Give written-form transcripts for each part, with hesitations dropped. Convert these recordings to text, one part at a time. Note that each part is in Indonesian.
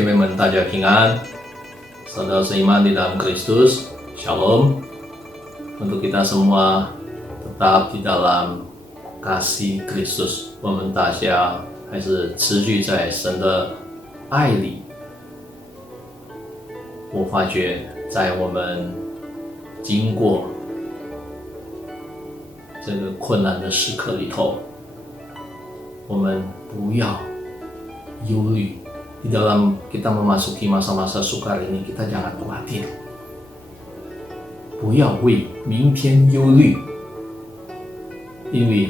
姐妹们，大家平安。Saudara seiman di dalam Kristus, Shalom. Untuk kita semua tetap di dalam kasih Kristus，我们大家还是持续在神的爱里。我发觉，在我们经过这个困难的时刻里头，我们不要忧虑。Di dalam kita memasuki masa-masa sukar ini, kita jangan khawatir. 不要为明天忧虑，因为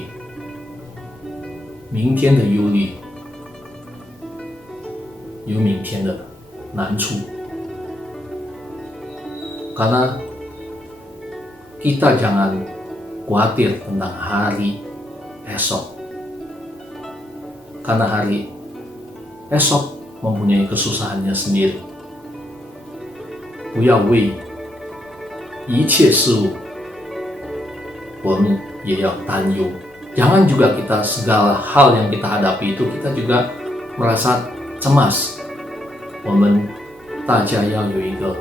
明天的忧虑有明天的难处。Karena kita jangan khawatir tentang hari esok. Karena hari esok mempunyai kesusahannya sendiri. 不要为一切事物我们也要担忧。Jangan juga kita segala hal yang kita hadapi itu kita juga merasa cemas. 我们大家要有一个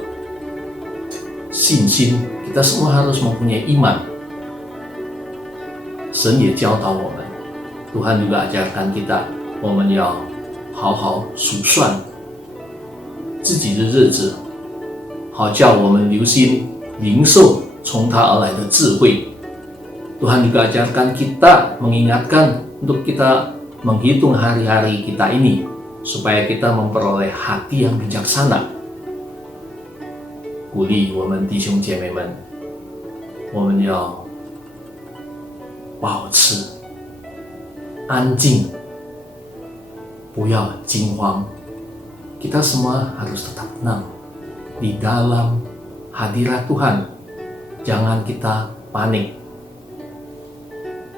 信心， kita semua harus mempunyai iman. 神也教导我们， Tuhan juga ajarkan kita， 我们要好好数算自己的日子，好叫我们留心领受从他而来的智慧。 Tuhan juga ajarkan kita, mengingatkan untuk kita menghitung hari-hari kita ini supaya kita memperoleh hati yang bijaksana. 鼓励我们弟兄姐妹们，我们要保持安静，不要惊慌。 Kita semua harus tetap tenang di dalam hadirat Tuhan, jangan kita panik.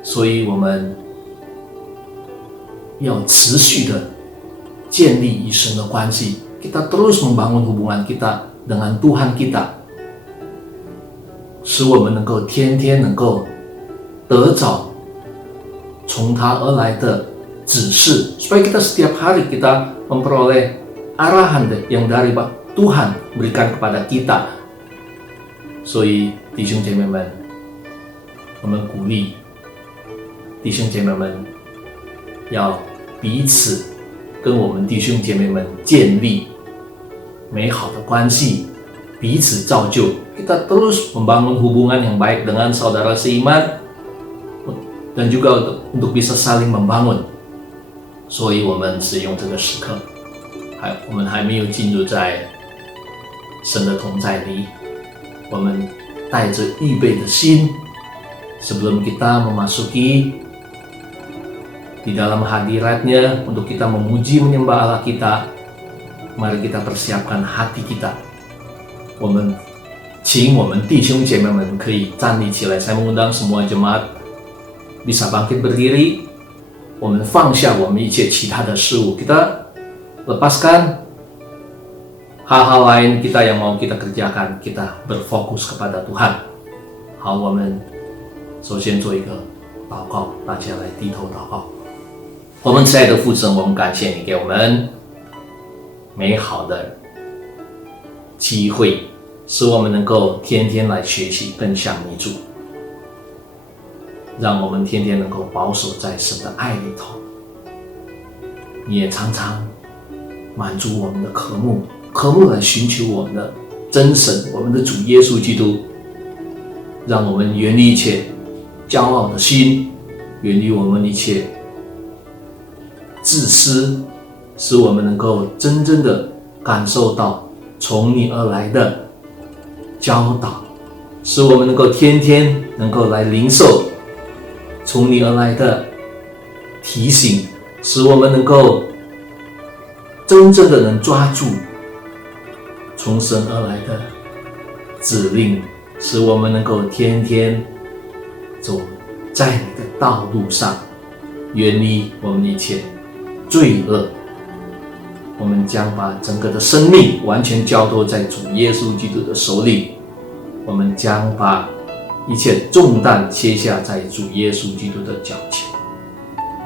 所以我们要持续的建立与神的关系， kita terus membangun hubungan kita dengan Tuhan kita， 使我们能够天天能够得着从他而来的指示， supaya kita setiap hari kita memperoleh arahan yang dari Tuhan berikan kepada kita。 所以弟兄姐妹们，我们鼓励弟兄姐妹们要彼此跟我们弟兄姐妹们建立美好的关系，彼此造就。 Kita terus membangun hubungan yang baik dengan saudara seiman dan juga untuk bisa saling membangun。 所以我们使用这个时刻，我们还没有进入在神的同在里，我们带着预备的心 sebelum kita memasuki di dalam hadiratnya untuk kita memuji menyembah Allah kita, mari kita persiapkan hati kita。 我们请我们弟兄姐妹们可以站立起来， saya mengundang semua jemaat bisa bangkit berdiri， 我们放下我们一切其他的事物， kita lepaskan hal-hal lain kita yang mau kita kerjakan, kita berfokus kepada Tuhan。 好，我们首先做一个祷告，大家来低头祷告。 我们亲爱的父神，我们感谢你给我们美好的机会，使我们能够天天来学习更像你主，让我们天天能够保守在神的爱里头。你也常常满足我们的渴慕，来寻求我们的真神，我们的主耶稣基督，让我们远离一切骄傲的心，远离我们一切自私，使我们能够真正的感受到从你而来的教导，使我们能够天天能够来领受从你而来的提醒，使我们能够真正的能抓住从神而来的指令，使我们能够天天走在你的道路上，远离我们一切罪恶。 我们将把整个的生命完全交托在主耶稣基督的手里，我们将把一切重担卸下在主耶稣基督的脚前。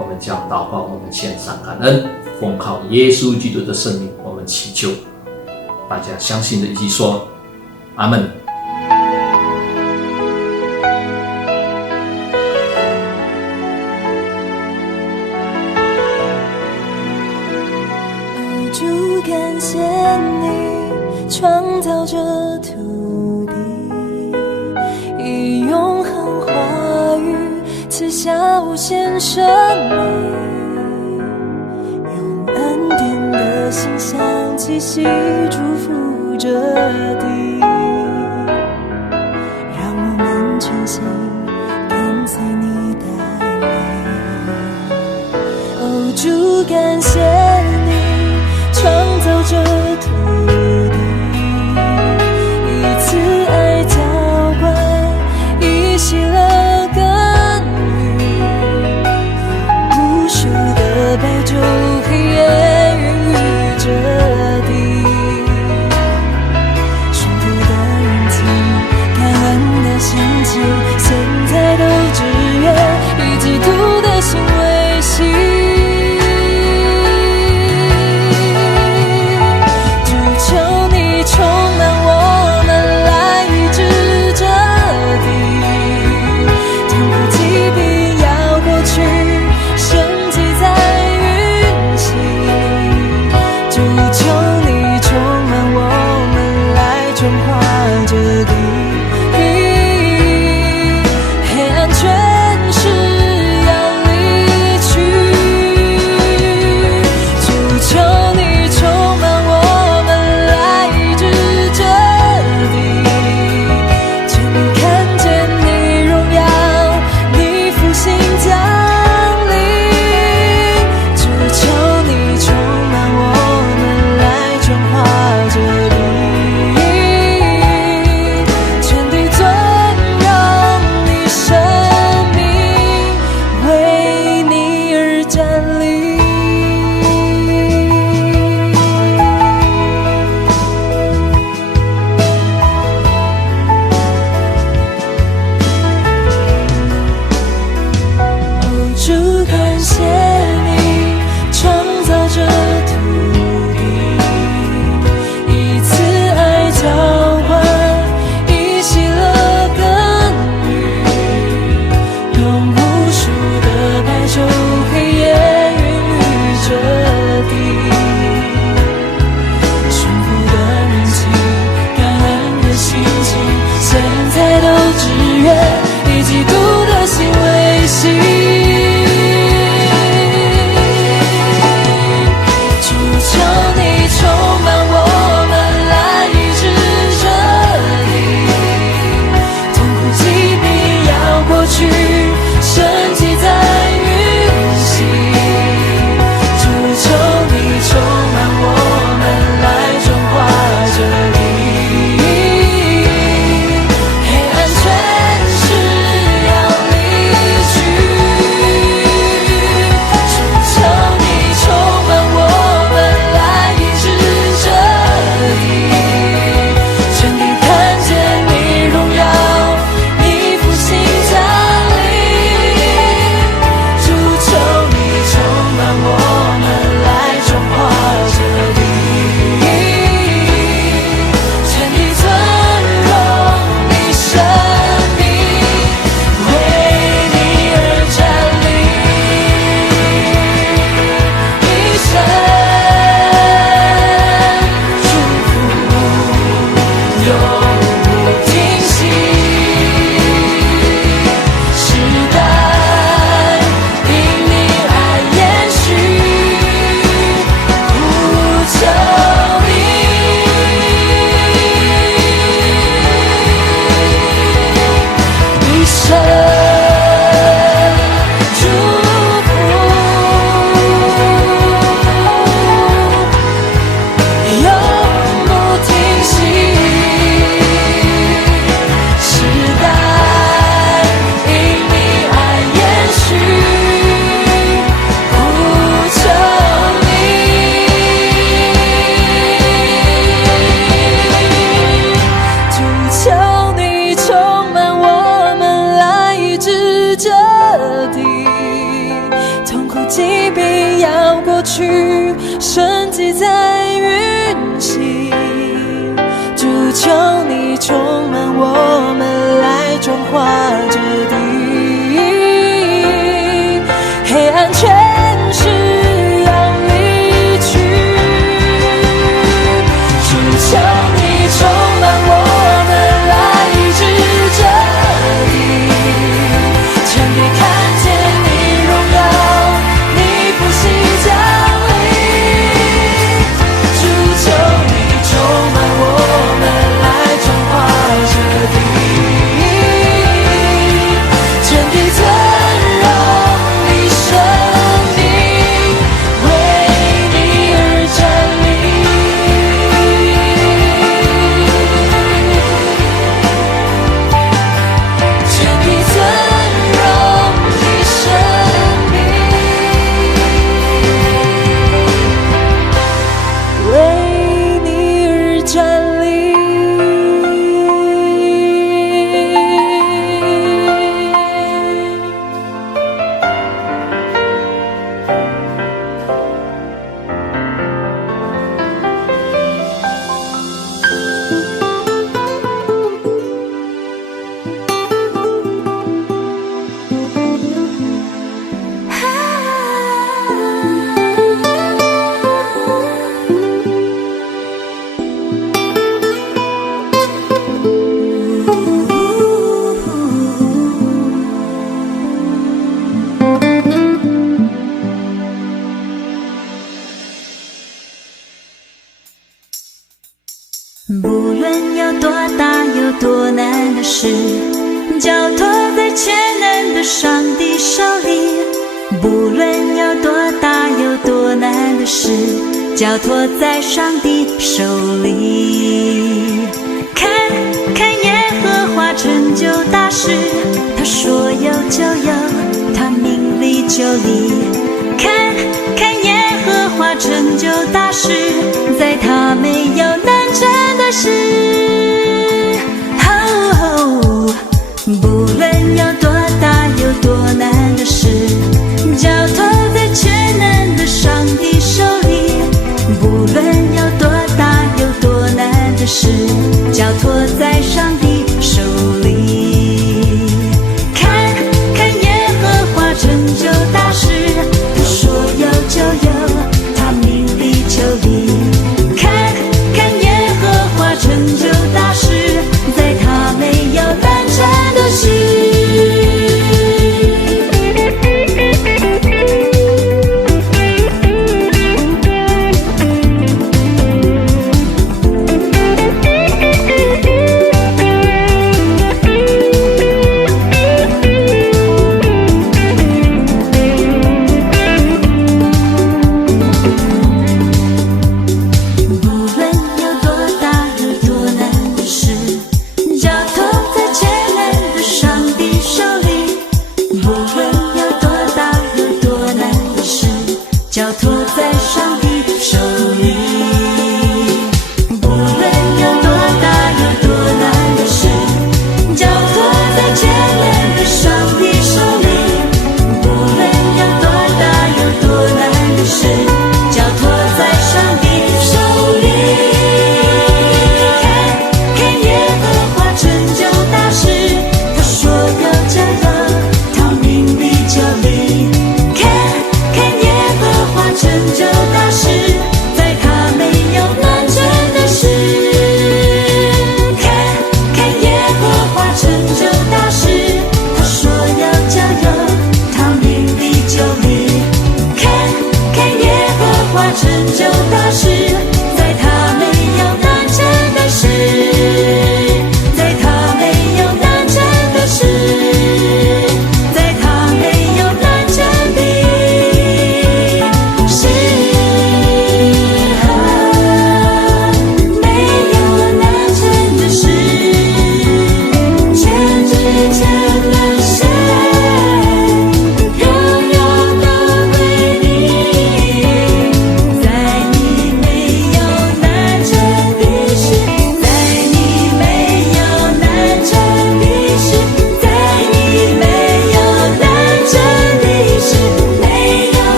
我们将祷告，我们献上感恩，奉靠耶稣基督的圣名，我们们祈求。大家相信的一起说阿们。主感谢你创造这土地，以永恒话语赐下无限生命，用恩典的馨香气息祝福这地，让我们全心跟随你带领。哦，主感谢你创造这土地，以慈爱浇灌，以喜乐耕耘，无数的白昼黑夜孕育这地，许多的人情感恩的心情，现在都只愿以基督的心为心。去，生机在云不论有多大有多难的事，交托在全能的上帝手里。不论有多大有多难的事，交托在上帝手里。看看耶和华成就大事，他说有就有，他命立就立。看看耶和华成就大事，在他没有难成的事。不论有多大有多难的事，交托在全能的上帝手里。不论有多大有多难的事，交托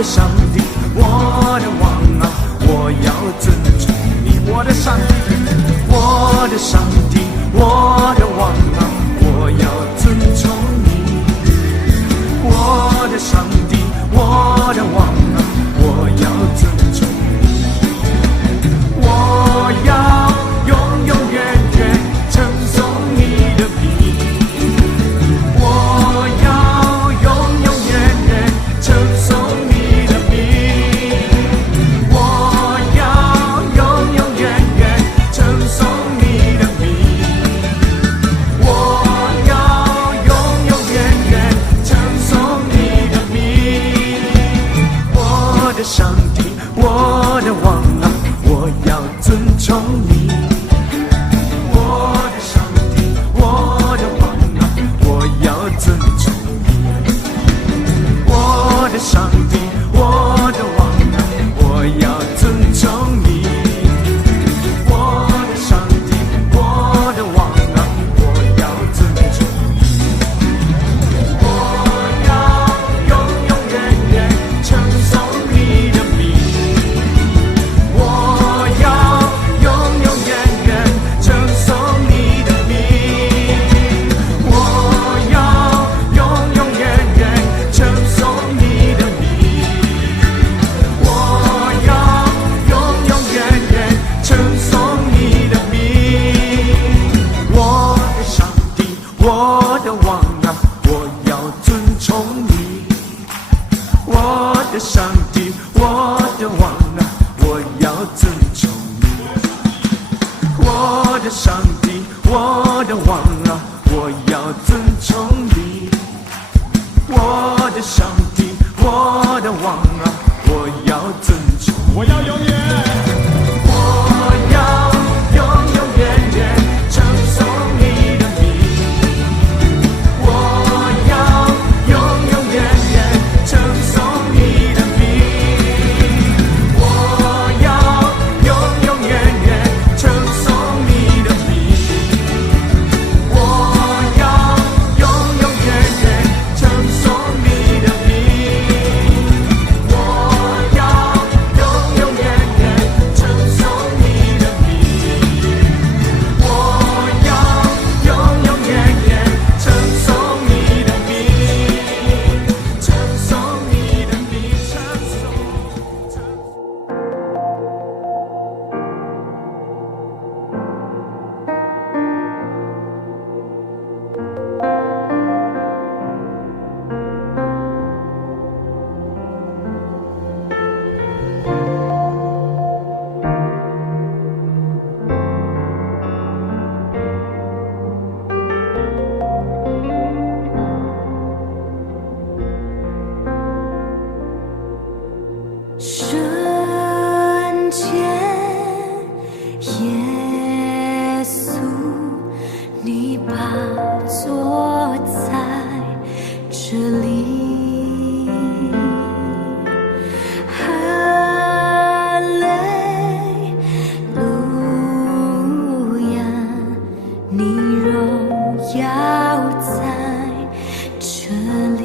的上帝，我的王啊，我要尊崇你，我的上帝，我的上帝，我的王啊，我要尊崇你，我的上帝，我的王啊，我要尊崇你，我要永永远远称颂你的名，我要永永远远称颂你的名，我要永永远远称颂你的名，我要永永远远称颂你的名，我的上帝，我的王啊，我要尊崇你，我的上帝，我的王啊，我要尊崇你，我的上帝，我的王啊，我要尊崇你，我的上帝，我的王啊，我要尊崇你，我要永永远远称颂你的名，我要永永远远称颂你的名，我要永永远远称颂你的名，我要永永远远称颂你的名，我的上帝，我的王啊，我要尊崇你，我的上帝，我的王啊，我要尊崇你，我的上帝，我的王啊，我要尊崇你，我的上帝，我的王啊，我要尊崇你，我要永远，我要永永远远称颂你的名，我要永永远远称颂你的名，我要永永远远称颂你的名，我要永永远远称颂你的名，我要永永远远称颂你的名，我要永永远远称颂你的名，称颂你的名，称颂。瞬间，耶稣，你宝座在这里，哈利路亚，你荣耀在这里。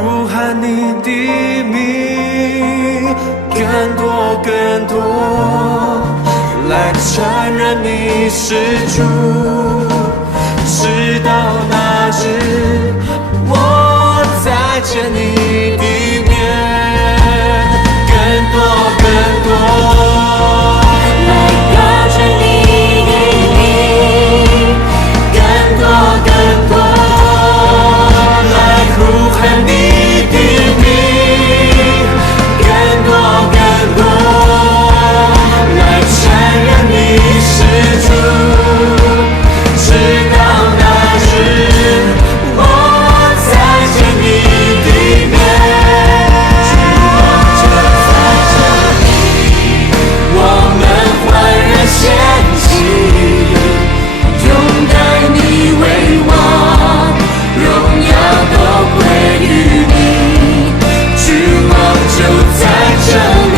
呼喊你的名，更多更多，来承认你是主，直到那日，我再见你的面，更多更多，来高举你的名，更多更多，来呼喊你的名，更多更多，来承认你是主，直到那日，我再见你的面，主啊，就在这里，我们焕然仙境，拥戴你为王，荣耀都归于你，君王就在这里，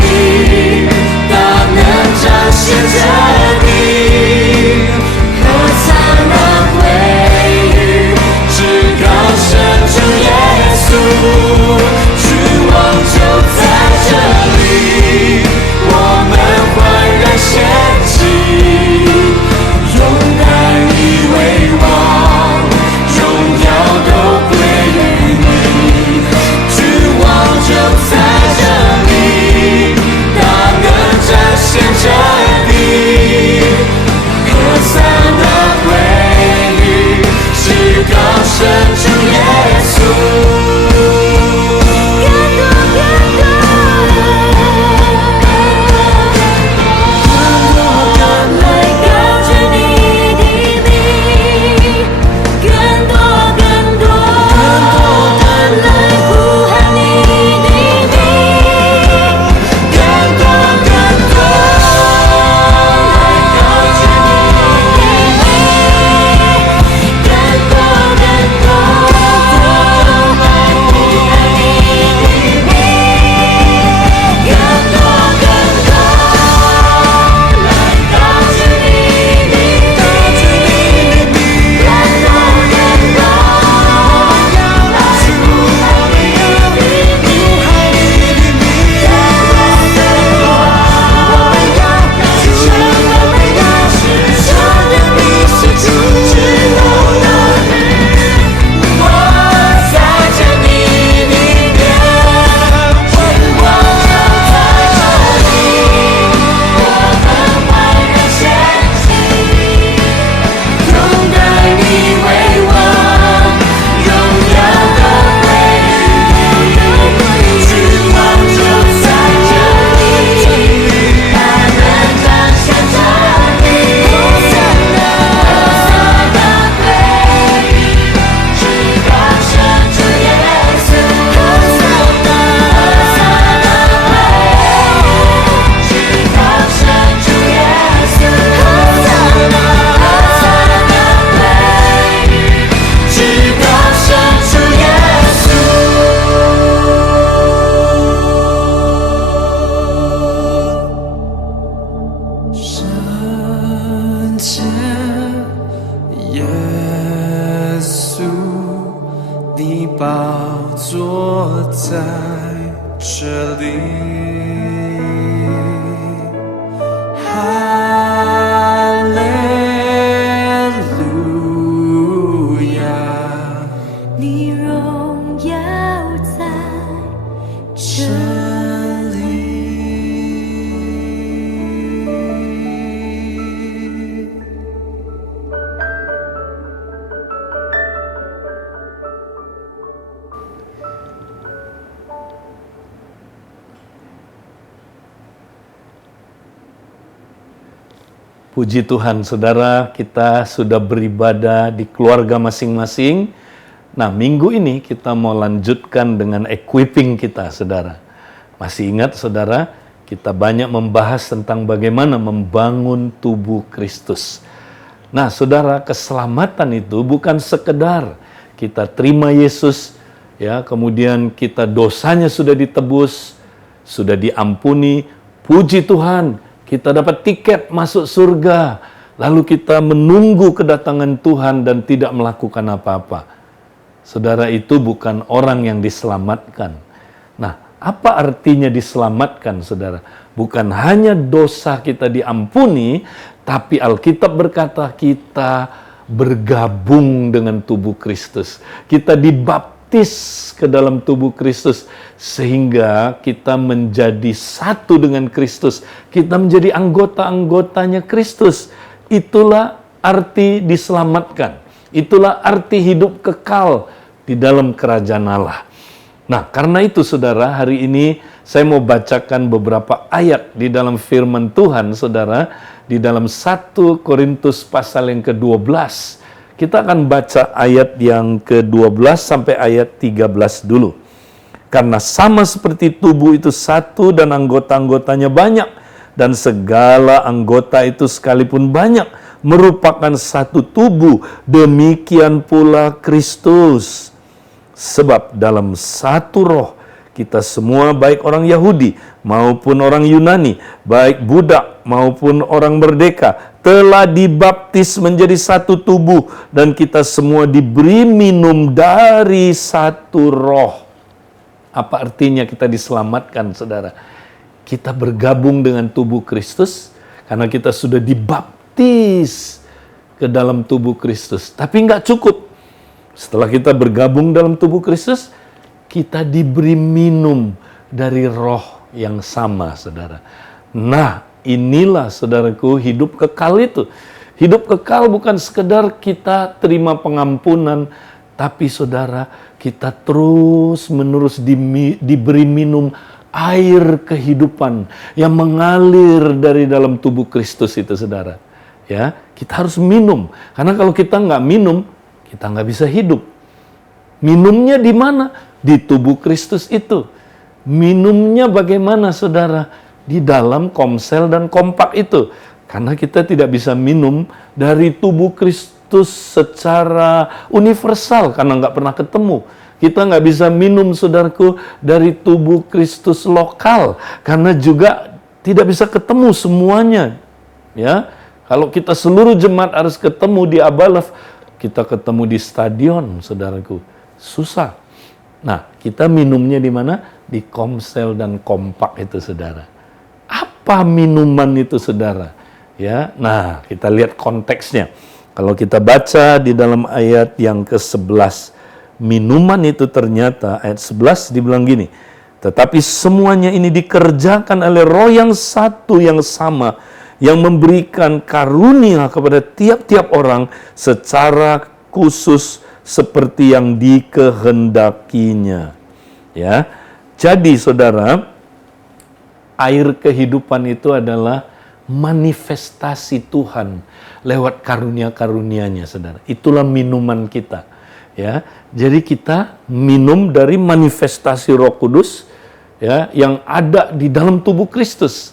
大能彰显着你，和灿然归于至高神主耶稣，君王就在这里，我们焕然仙境，拥戴你为王，荣耀都归于你，君王就在这里，大能彰显着你，和散的归于至高神主耶稣。来高举你的名，更多更多，来呼喊你的名，更多更多，来高举你的名，更多更多，来呼喊你的名，更多更多。来高举你的名，更多更多，来呼喊你的名，更多更多，来承认你是主，直到那日，我再见你的面，我就在这里，我们焕然仙境，拥戴你为王，荣耀都归于你，君王就在这里，大能彰显着你，和散的归于至高神主耶稣，和散的归于至高神主耶稣，和散的归于至高神主耶稣。圣洁耶稣，你宝座在这里，哈利路亚，你荣耀在这里。Puji Tuhan, saudara, kita sudah beribadah di keluarga masing-masing. Nah, minggu ini kita mau lanjutkan dengan equipping kita, saudara. Masih ingat, saudara, kita banyak membahas tentang bagaimana membangun tubuh Kristus. Nah, saudara, keselamatan itu bukan sekedar kita terima Yesus, ya, kemudian kita dosanya sudah ditebus, sudah diampuni, puji Tuhan, kita dapat tiket masuk surga, lalu kita menunggu kedatangan Tuhan dan tidak melakukan apa-apa. Saudara, itu bukan orang yang diselamatkan. Nah, apa artinya diselamatkan, saudara? Bukan hanya dosa kita diampuni, tapi Alkitab berkata kita bergabung dengan tubuh Kristus. Kita dibaptis ke dalam tubuh Kristus, sehingga kita menjadi satu dengan Kristus. Kita menjadi anggota-anggotanya Kristus. Itulah arti diselamatkan. Itulah arti hidup kekal di dalam kerajaan Allah. Nah, karena itu saudara, hari ini saya mau bacakan beberapa ayat di dalam firman Tuhan, saudara, di dalam 1 Korintus pasal yang ke-12. Kita akan baca ayat yang ke-12 sampai ayat 13 dulu. Karena sama seperti tubuh itu satu dan anggota-anggotanya banyak, dan segala anggota itu sekalipun banyak, merupakan satu tubuh, demikian pula Kristus. Sebab dalam satu roh, kita semua baik orang Yahudi maupun orang Yunani, baik budak maupun orang merdeka, telah dibaptis menjadi satu tubuh, dan kita semua diberi minum dari satu roh. Apa artinya kita diselamatkan, saudara? Kita bergabung dengan tubuh Kristus, karena kita sudah dibaptis ke dalam tubuh Kristus. Tapi nggak cukup. Setelah kita bergabung dalam tubuh Kristus, kita diberi minum dari roh yang sama, saudara. Nah, inilah, saudaraku, hidup kekal itu. Hidup kekal bukan sekedar kita terima pengampunan, tapi saudara, kita terus-menerus diberi minum air kehidupan yang mengalir dari dalam tubuh Kristus itu, saudara. Ya, kita harus minum. Karena kalau kita nggak minum, kita nggak bisa hidup. Minumnya di mana? Di tubuh Kristus itu. Minumnya bagaimana, saudara? Di dalam komsel dan kompak itu. Karena kita tidak bisa minum dari tubuh Kristus secara universal, karena nggak pernah ketemu. Kita nggak bisa minum, saudaraku, dari tubuh Kristus lokal, karena juga tidak bisa ketemu semuanya. Ya, kalau kita seluruh jemaat harus ketemu di Abalaf, kita ketemu di stadion, saudaraku, susah. Nah, kita minumnya di mana? Di komsel dan kompak itu, saudara. Apa minuman itu, saudara? Ya, nah, kita lihat konteksnya. Kalau kita baca di dalam ayat yang ke-11, minuman itu ternyata, ayat 11 dibilang gini, tetapi semuanya ini dikerjakan oleh roh yang satu yang sama, yang memberikan karunia kepada tiap-tiap orang secara khusus seperti yang dikehendakinya. Ya. Jadi, saudara, air kehidupan itu adalah manifestasi Tuhan lewat karunia-karunia-Nya, saudara. Itulah minuman kita. Ya. Jadi kita minum dari manifestasi Roh Kudus, ya, yang ada di dalam tubuh Kristus.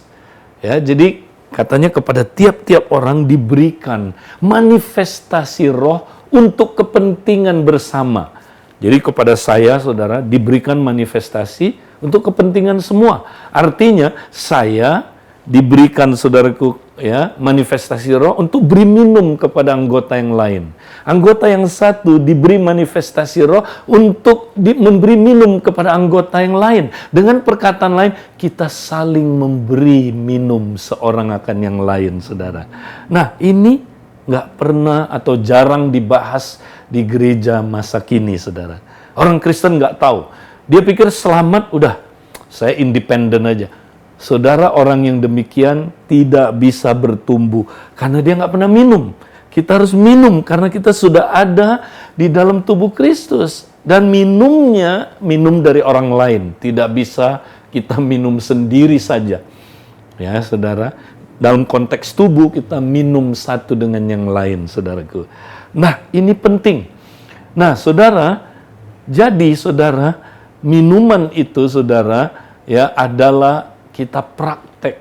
Ya, jadi katanya kepada tiap-tiap orang diberikan manifestasi roh untuk kepentingan bersama. Jadi kepada saya, saudara, diberikan manifestasi untuk kepentingan semua. Artinya saya diberikan, saudaraku, ya, manifestasi roh untuk beri minum kepada anggota yang lain. Anggota yang satu diberi manifestasi roh untuk memberi minum kepada anggota yang lain. Dengan perkataan lain, kita saling memberi minum seorang akan yang lain, saudara. Nah, ini nggak pernah atau jarang dibahas di gereja masa kini, saudara. Orang Kristen nggak tahu. Dia pikir selamat, udah, saya independen aja. Saudara, orang yang demikian tidak bisa bertumbuh karena dia nggak pernah minum. Kita harus minum karena kita sudah ada di dalam tubuh Kristus. Dan minumnya, minum dari orang lain. Tidak bisa kita minum sendiri saja. Ya, saudara. Dalam konteks tubuh, kita minum satu dengan yang lain, saudaraku. Nah, ini penting. Nah, saudara, jadi, saudara, minuman itu, saudara, ya, adalah kita praktek,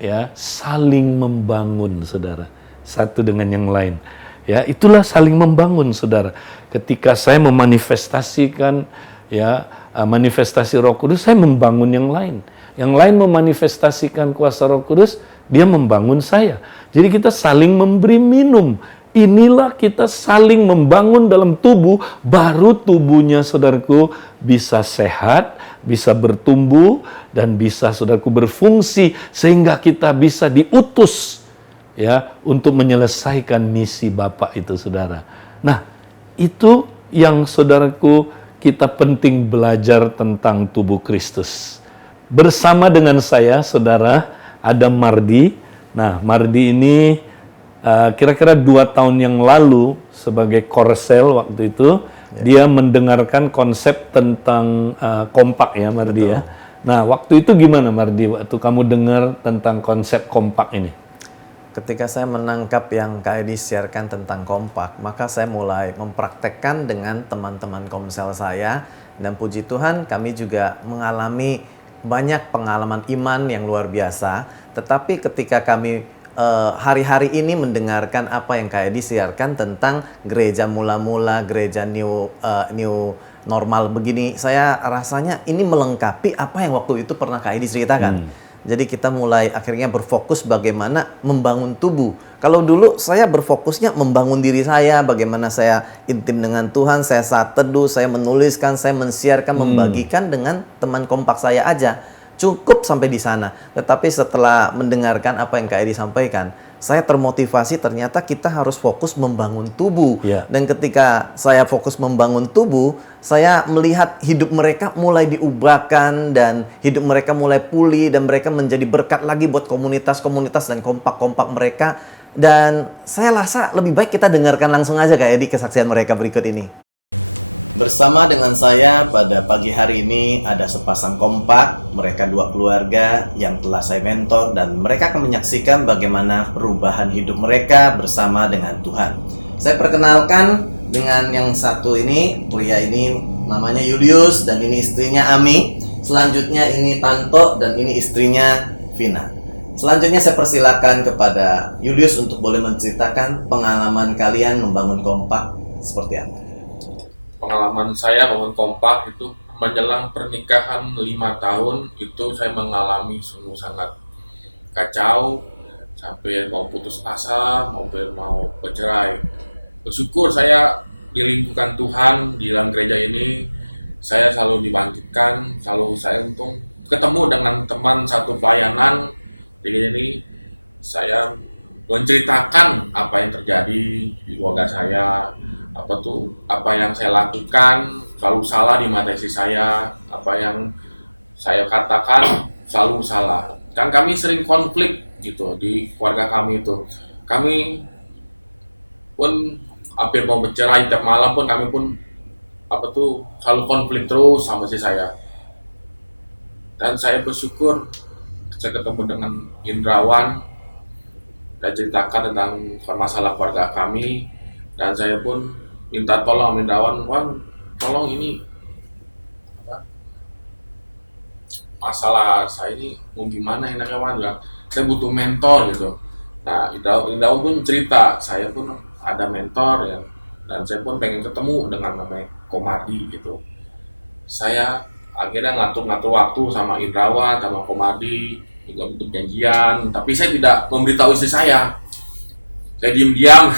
ya, saling membangun, saudara, satu dengan yang lain. Ya, itulah saling membangun, saudara. Ketika saya memanifestasikan, ya, manifestasi Roh Kudus, saya membangun yang lain. Yang lain memanifestasikan kuasa Roh Kudus, dia membangun saya. Jadi kita saling memberi minum. inilah kita saling membangun dalam tubuh, baru tubuhnya saudaraku bisa sehat, bisa bertumbuh, dan bisa saudaraku berfungsi sehingga kita bisa diutus ya untuk menyelesaikan misi Bapa itu saudara. Nah, itu yang saudaraku kita penting belajar tentang tubuh Kristus. Bersama dengan saya saudara ada Mardi. Nah, Mardi ini kira-kira 2 tahun yang lalu sebagai korsel waktu itu dia mendengarkan konsep tentang kompak ya Mardi ya. Nah, waktu itu gimana Mardi waktu kamu dengar tentang konsep kompak ini? Ketika saya menangkap yang Kak Edi siarkan tentang kompak, maka saya mulai mempraktekkan dengan teman-teman komsel saya, dan puji Tuhan kami juga mengalami banyak pengalaman iman yang luar biasa. Tetapi ketika kami hari-hari ini mendengarkan apa yang Kak Edi siarkan tentang gereja mula-mula, gereja new normal begini, saya rasanya ini melengkapi apa yang waktu itu pernah Kak Edi ceritakan. Jadi kita mulai akhirnya berfokus bagaimana membangun tubuh. Kalau dulu saya berfokusnya membangun diri saya, bagaimana saya intim dengan Tuhan, saya saat teduh, saya menuliskan, saya mensiarkan, membagikan dengan teman kompak saya aja. Cukup sampai di sana. Tetapi setelah mendengarkan apa yang Kak Edi sampaikan, saya termotivasi ternyata kita harus fokus membangun tubuh. Dan ketika saya fokus membangun tubuh, saya melihat hidup mereka mulai diubahkan dan hidup mereka mulai pulih dan mereka menjadi berkat lagi buat komunitas-komunitas dan kompak-kompak mereka. Dan saya rasa lebih baik kita dengarkan langsung aja Kak Edi kesaksian mereka berikut ini. Bersama dengan saya pada pagi hari ini ada sepasang kompak, mereka 2 keluarga yang telah saya mentor dan mereka akan menyaksikan bagaimana perubahan hidup mereka bersama dengan Tuhan. Saya perkenalkan dengan yang satu ini, pria ini namanya Julius dan ini istrinya Ami. Selanjutnya ini Tanto dan ini istrinya Vina. Selanjutnya saya persilakan kepada Julius untuk boleh menceritakan pengalaman kalian membangun kompak seperti apa. Pengalaman saya bangun kompak itu menjelang pernikahan 5 tahun itu saya mengalami sungguh sangat kacau sampai mau putus asa, mau bercerai. Bersyukur saya di lingkungan Tuhan di dalam gereja ini saya selalu dibangkitkan, selalu saya untung ketemu dengan teman satu pelayanan di gereja ini. Saya menceritakan apa yang terjadi di keluarga saya, apa yang saya lakukan selalu salah di mata istri saya, apa yang saya katakan selalu salah. Kan kami sering konflik gitu di keluarga kami itu. Kami pun hampir mau bercerai tiap malam pun kami pun selalu konflik terus sama istri saya. Dan saya bersyukur saya ketemu dengan Indrawan dan ceritakan tentang masalah keluarga kami, dan saya pun minta tolong Indrawan, tolong ini masalah saya ini mau gimana enaknya Wan, saya butuh mentor gitu. Nah Indrawan pun cerita, saya pun ada mentor ya, dan saya pun pengen ketemu dengan namanya Komadi gitu. Saya akhirnya ngatur waktu sama Indrawan, sama Komadi juga untuk janjian, tapi saya tidak memberitahu istri saya diam-diam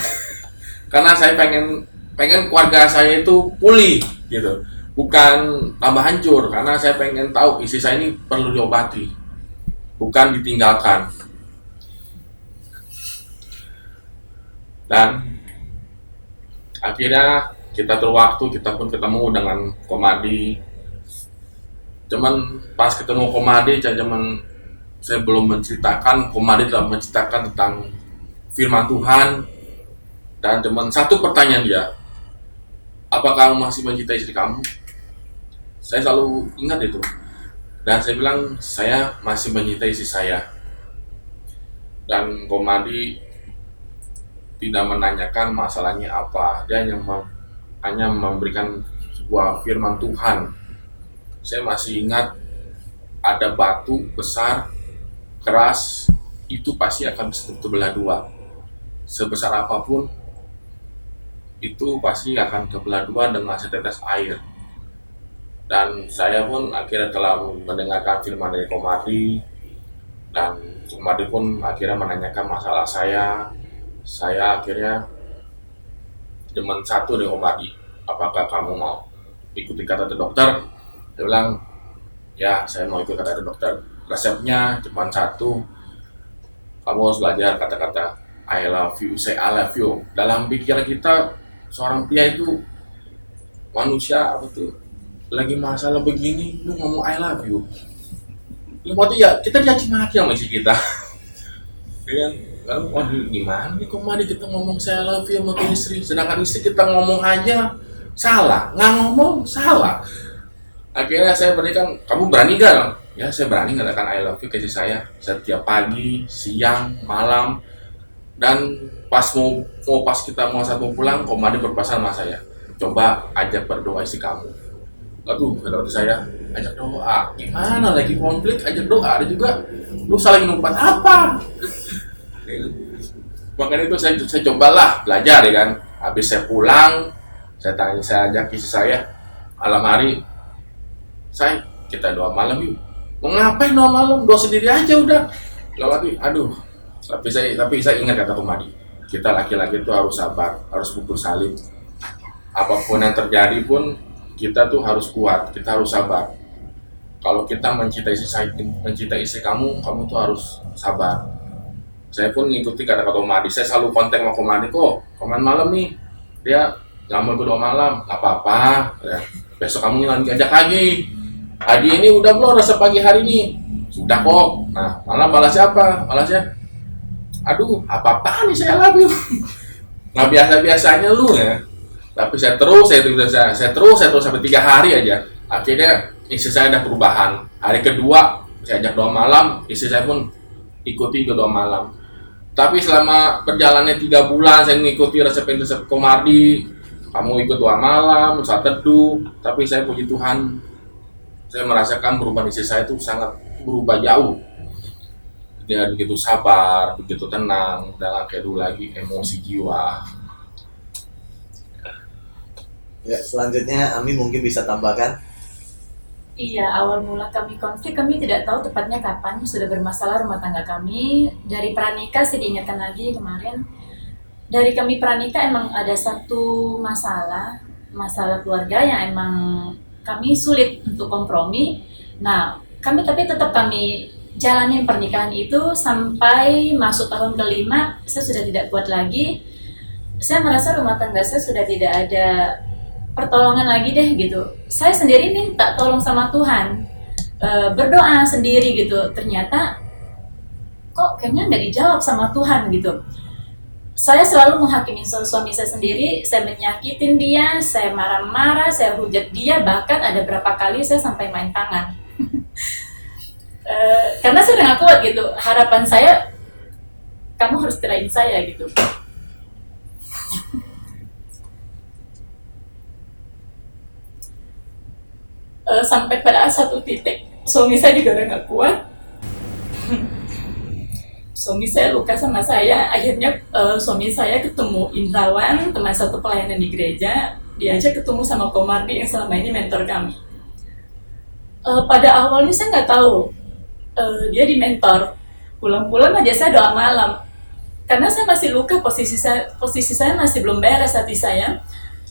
karena saya pengen keluarga saya itu pulih gitu, bukan tambah hancur, karena saya pengen tahu istri saya ini perlu diobati, bukan ditinggalkan. Dan akhirnya kita waktu kita pun ketemu dengan Komadi. Cuman pas ketemu Komadi, saya belum menceritakan, Komadi telah menceritakan tentang firman Tuhan, dan cuman satu pertanyaan dia, apakah kamu masih mencintai istri kamu? Saya selalu ingat itu, dan saya bilang saya masih mencintai istri saya. Dan Komadi tidak menanyakan masalahnya apa, dia hanya memberikan sebuah firman Tuhan. Saya masih ingat ada batu besar keras itu pasti akan terbelah dua, sebesar apapun itu pasti akan terbelah dua dengan setetes air. Dan saya pun akhirnya telah mendengarkan firman dari Komadi, dan Komadi pun akhirnya menanyakan masalah saya akhirnya cuma satu deh Komadi, apakah kamu mau ikuti kata dokter? Saya bilang, ya saya mau ikut kata dokter. Resepnya cuma satu, kamu harus belajar kata-kata I love you, say I love you. Dalam pikiran kita, seorang pria itu manusia apa tuh, lagi masalah begini, lu ngomong I love you. Lu mau tuh ya, kita dicaci maki sama istri kita. Ya, lalu waduh gimana nih Komadi kita ngomong saya love you sama istri, sedangkan istri kita ngomong aja salah, nggak ngomong salah. Akhirnya saya berikan, kamu berani gak? Ya saya berani mengatakan I love you ke istri saya setiap pagi, siang, malam. Dan pas kita mau satu pulang, Komadi berpesan sama saya, coba ajak berdoa istri kamu. Aduh, kata saya, ajak doa, gimana lagi konflik, ajak doa, ada juga lu saling numpat apa? Makanya itu saya cobalah belajar ya kan. Habis saya pulang, saya ajak istri saya, malam hari, kita doa malam yuk. Mau ngapain doa malam? Doa sendiri aja udah. Lalu aduh, tapi saya ingat kata Komadi, kita laki-laki itu harus sabar, harus pukul salib. Apapun yang terjadi pun kita tuh harus kuat, kita harus sabar. Kalau kita mencintai istri kamu tuh harus sabar. Saya pun ngikuti kata-kata Komadi, saya selalu kontak sama Komadi, kok komen malam nih, dia nggak mau ikut doa malam, nggak apa-apa, ya. Besok kamu ngajak lagi. Adi ini udah belum rasa pagi hari ini? Sudah kok. Nah, malam balasnya apa? Balasnya, aduh, apa-apa nih saya love you. Nggak biasa-biasanya lu ya. Tapi saya terus sampai 3 hari aja. Akhirnya istri saya ada perubahan. Hari kedua saya ajak doa malam, istri saya pun ikuti doa malam. Tapi selama perjalanannya 3 bulan saya mengikuti resep Komadi, kamu ikut doa malam, saat teduh. Tapi saya puji Tuhan, saya merasakan perubahan istri saya itu sangat berubah jauh. Dia begitu sabar, begitu tenang, dan kayak dulu lagi emosi jiwa. Ya, selanjutnya Ami mungkin bisa tambahkan. Iya, awal mula kami konflik, kami tidak tahu tepatnya kapan sudah bermasalah rumah tangga kami. Dari pranikah, saya diingatkan lagi kemarin, dari kami pranikah emang ada satu masalah keluarga yang emang kami sulit untuk kompromi. Nah, tapi tetap kami jalanin pernikahan itu sampai masuk tahun ke-5, saya sudah tidak kuat lagi. Saya merasa rumah tangga saya sudah tidak ada pertolongan lagi deh gitu. Saya sendiri minta tolong sama Tuhan, berdoa sendiri gitu. Ternyata kok kayaknya nggak dijawab sama Tuhan gitu. Saya selalu menghakimi suami saya sendiri, saya menyakitin dia, saya marah-marah, saya hujat dia, bahkan ada berapa kali saya sampai main tangan. Karena saya udah gak kuat gitu. Harapan saya, kamu harus cerain saya gitu. Sampai pada satu titik suami saya juga udah gak kuat. Suami saya luka sama saya. Akhirnya suami saya ketemu Indrawan, teman satu pelayanan di gereja. Diajak ketemu sama Komadi yang selama ini mentor kami. Pada awalnya saya nggak tahu dia di mentor. Pulang-pulang aja saya doa malam. Karena saya masih luka, posisi saya masih belum beres hati saya.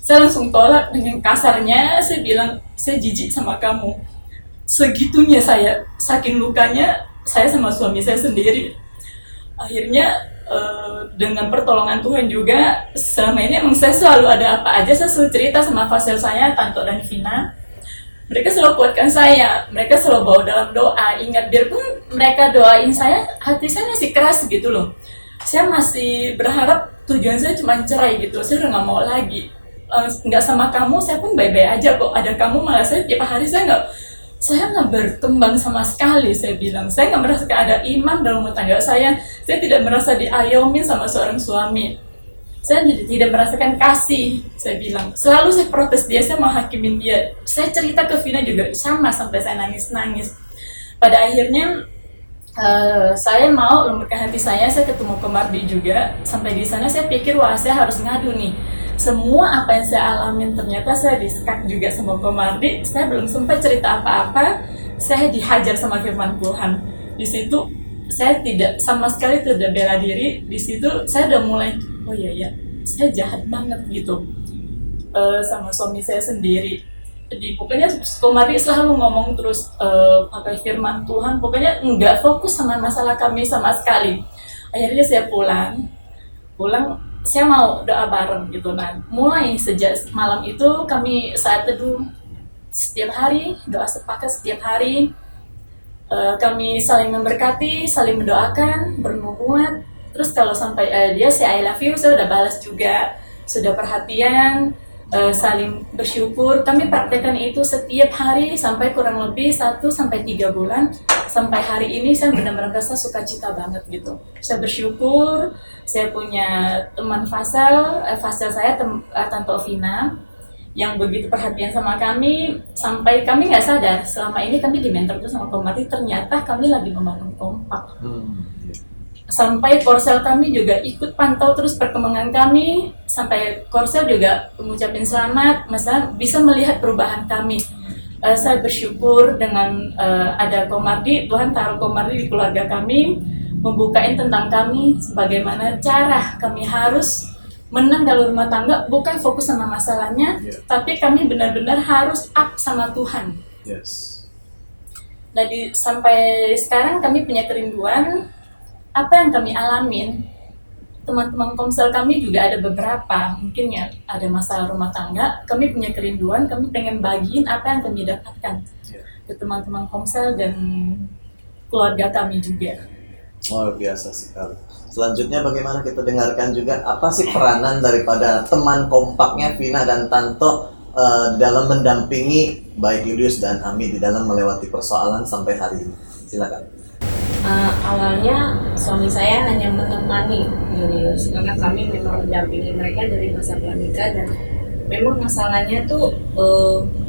Saya langsung tolak dengan kasarnya, saya bilang, saya jijik sama kamu. Segitunya saya, saking lukanya, saya sama suami saya sendiri. Akhirnya, dengan pertolongan Tuhan juga, selama ini emang saya selalu ada apa aja, saya selalu cerita sama Fasel saya, Tanto dan Vina. Mereka selalu kuatkan saya, mereka selalu bawa dalam doa. Ingat, biarpun mereka doain saya, hati saya masih keras gitu loh. Saya masih berharap tujuan saya cuma cerai gitu, saya udah gak mau lagi. Nggak sama kamu, saya pun baik-baik aja kok. Ada kamu malah saya tiap hari saya nggak berkembang sama sekali. Saya bilang saya nggak merasa ada iman dalam rumah tangga saya tidak merasa diayomin sama seorang suami, saya tidak merasakan kasih. Saya bilang selalu saya protes dia, saya menghakimin dia. Saya cerita ke Vina juga sama sampai saya nangis. Pada akhirnya saya mau lembutkan hati saya ketemu Komadi juga. Sampai di sana saya pikir wah saya harus ngadu nih. Semua apa yang saya alamin ternyata saya disekat juga sama Komadi. Saya belum sempat cerita apa-apa, saya dihajar sama firman Tuhan. Di situ saya tidak sama sekali tidak bela diri. Di situ saya udah mulai, oh iya, saya jahat banget gitu sama suami saya sendiri. Pokoknya Komardi selalu ngomong terus pakai firman Tuhan, pokoknya nggak fokus sama masalah kami sama sekali. Akhirnya saya pulang saya mau doa bareng gitu. Nah, mulai sejak malam itu kami saat teduh setiap hari, doa sepakat setiap hari. Kami saling memberkati, saling mendoakan, bernubuat. Terus kalau sampai dia say I love you, saya udah balas juga, sudah perhatian, saling bersyukur. Kami praktekkan itu setiap hari sampai kurang lebih 1-3 bulan. Sampai hari ini saya benar-benar merasa sukacita banget gitu. Saya bersyukur, saya punya teman Fasel saya Tante Ovina, yang begitu perhatian sama kami, sampai kami nggak sadar selama ini kami dimentor terus sama Komardi, ternyata kami lagi membangun kompak. Sampai Korsel kami juga ikut pantau terus perkembangan kami, sampai Korsel juga mengucapkan selamat, masalah bisa melihat perubahan kami. Saya bersyukur dengan ada Komardi, Tuhan taruh Komardi di keluarga kami, membukain tentang kami, bagaimana cara kami harus menang dalam rumah tangga, bukan fokus sama masalahnya, tapi kami benar-benar harus up sama Tuhan. Nah, sampai sekarang kami punya kerinduan, apa yang kami alamin, teman-teman komsel kami juga ada beberapa, mungkin ya ada masalah rumah tangga, kami punya kerinduan, kami pengen bagiin apa yang kami dapatkan ke teman-teman komsel dan keluarga kami juga. Luar biasa sekali. Selanjutnya bagaimana kita dengarkan juga apa sih peranan daripada teman kompaknya Vina dan Tanto di dalam mendampingi baik Julius dan Ami di dalam melewati persoalan sampai hari ini. Silakan. Awalnya suami saya hanya menemani Julius karena kami memang mendampingi mereka dari masa pranikah, dan memang masalahnya tuh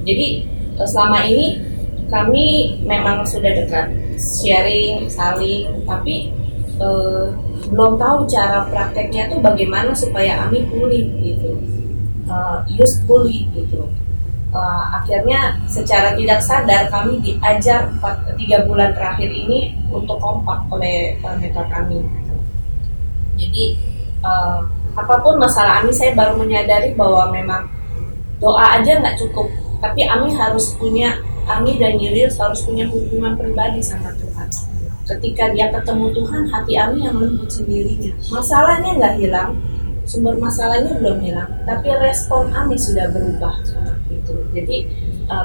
jadi selama ini kami memang sudah dekat, sharing, saling, tapi belum tahu cara prakteknya tuh bagaimana supaya Ami pulih gitu, Yus pulih gitu. Akhirnya secara tidak sadar kami diajar 3 bulan terakhir ini untuk kompak oleh mentor kami. Jadi apapun masalah Ami, saya baru menyadari bahwa memang doa aja nggak cukup, tapi Ami dan Julius harus punya hubungan pribadi sama Tuhan. Ketika dia ketemu Tuhan, hati Ami yang lembut sendirinya. Masalahnya nggak hilang, sumber masalahnya belum hilang, tapi respon Ami sudah berubah. Gitu. Jadi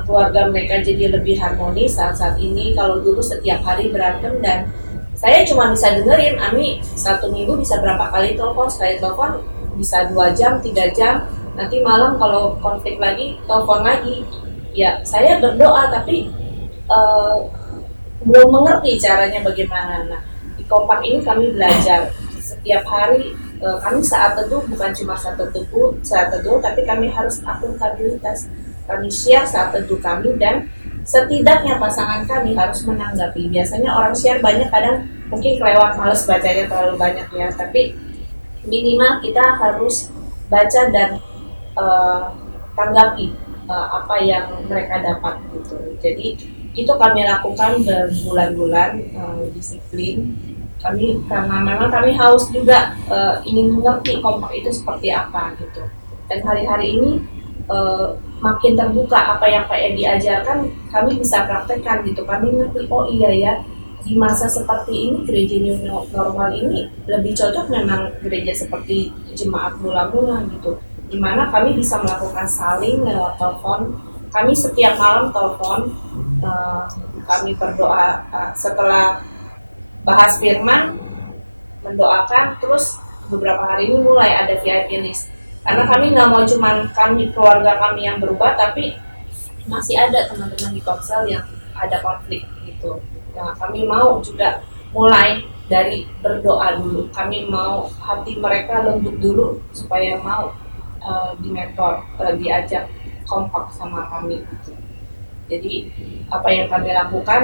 keluarga mereka jadi lebih harmonis saat ini. Kalau dulu setiap hari berantem dan saya cuma bisa dengerin, Ami 1 minggu bisa berapa kali telepon, sekali telepon bisa 2 jam, 3 jam, nanti malam kalau konflik lagi, telepon lagi. Ya saya berdoa tapi belum mengerti caranya bagaimana. Nah, di kompak ini kami belajar setiap hari. Kami saat teduh bukan cuma saat teduh, tapi kami harus akuntabilitas. Kami share saat teduh kami, dan setidaknya pasangan kami harus menanggapi. Biasanya orang share banyak, kadang mungkin kelewat, males bacanya terlalu banyak ya, tapi minimal kita harus baca dan tanggapi apa yang mereka dapat gitu. Jadi itu kami lakukan berbulan-bulan, disiplin kami, karena memang kami haus juga ingin mengerti kompak itu seperti apa gitu. Dan hari-hari ini makin terbuka apa yang Pak Edi ajarkan, kami bisa praktekkan gitu. Kami ngerti, oh iya ya, di masa seperti ini gereja new normal ini lebih cocok memang gereja seperti jemaat mula-mula gitu, dimana kami bisa melakukan saling lewat telepon. Kami setiap malam telepon, kami berdoa setelah bahas firman, mendoakan, terus beberapa hari ini mulai ada VIP list. Karena kami nggak mau cuman keluarga kami yang berubah, tapi masih ada teman-teman di Komsel yang ada konflik gitu. Nah, kami mau juga mulai dari berdoa dulu. Kami mau hati mereka lembut dulu supaya mau dimentor, diajak kompak sama kami. Gitu. Jadi apa yang kami lakukan,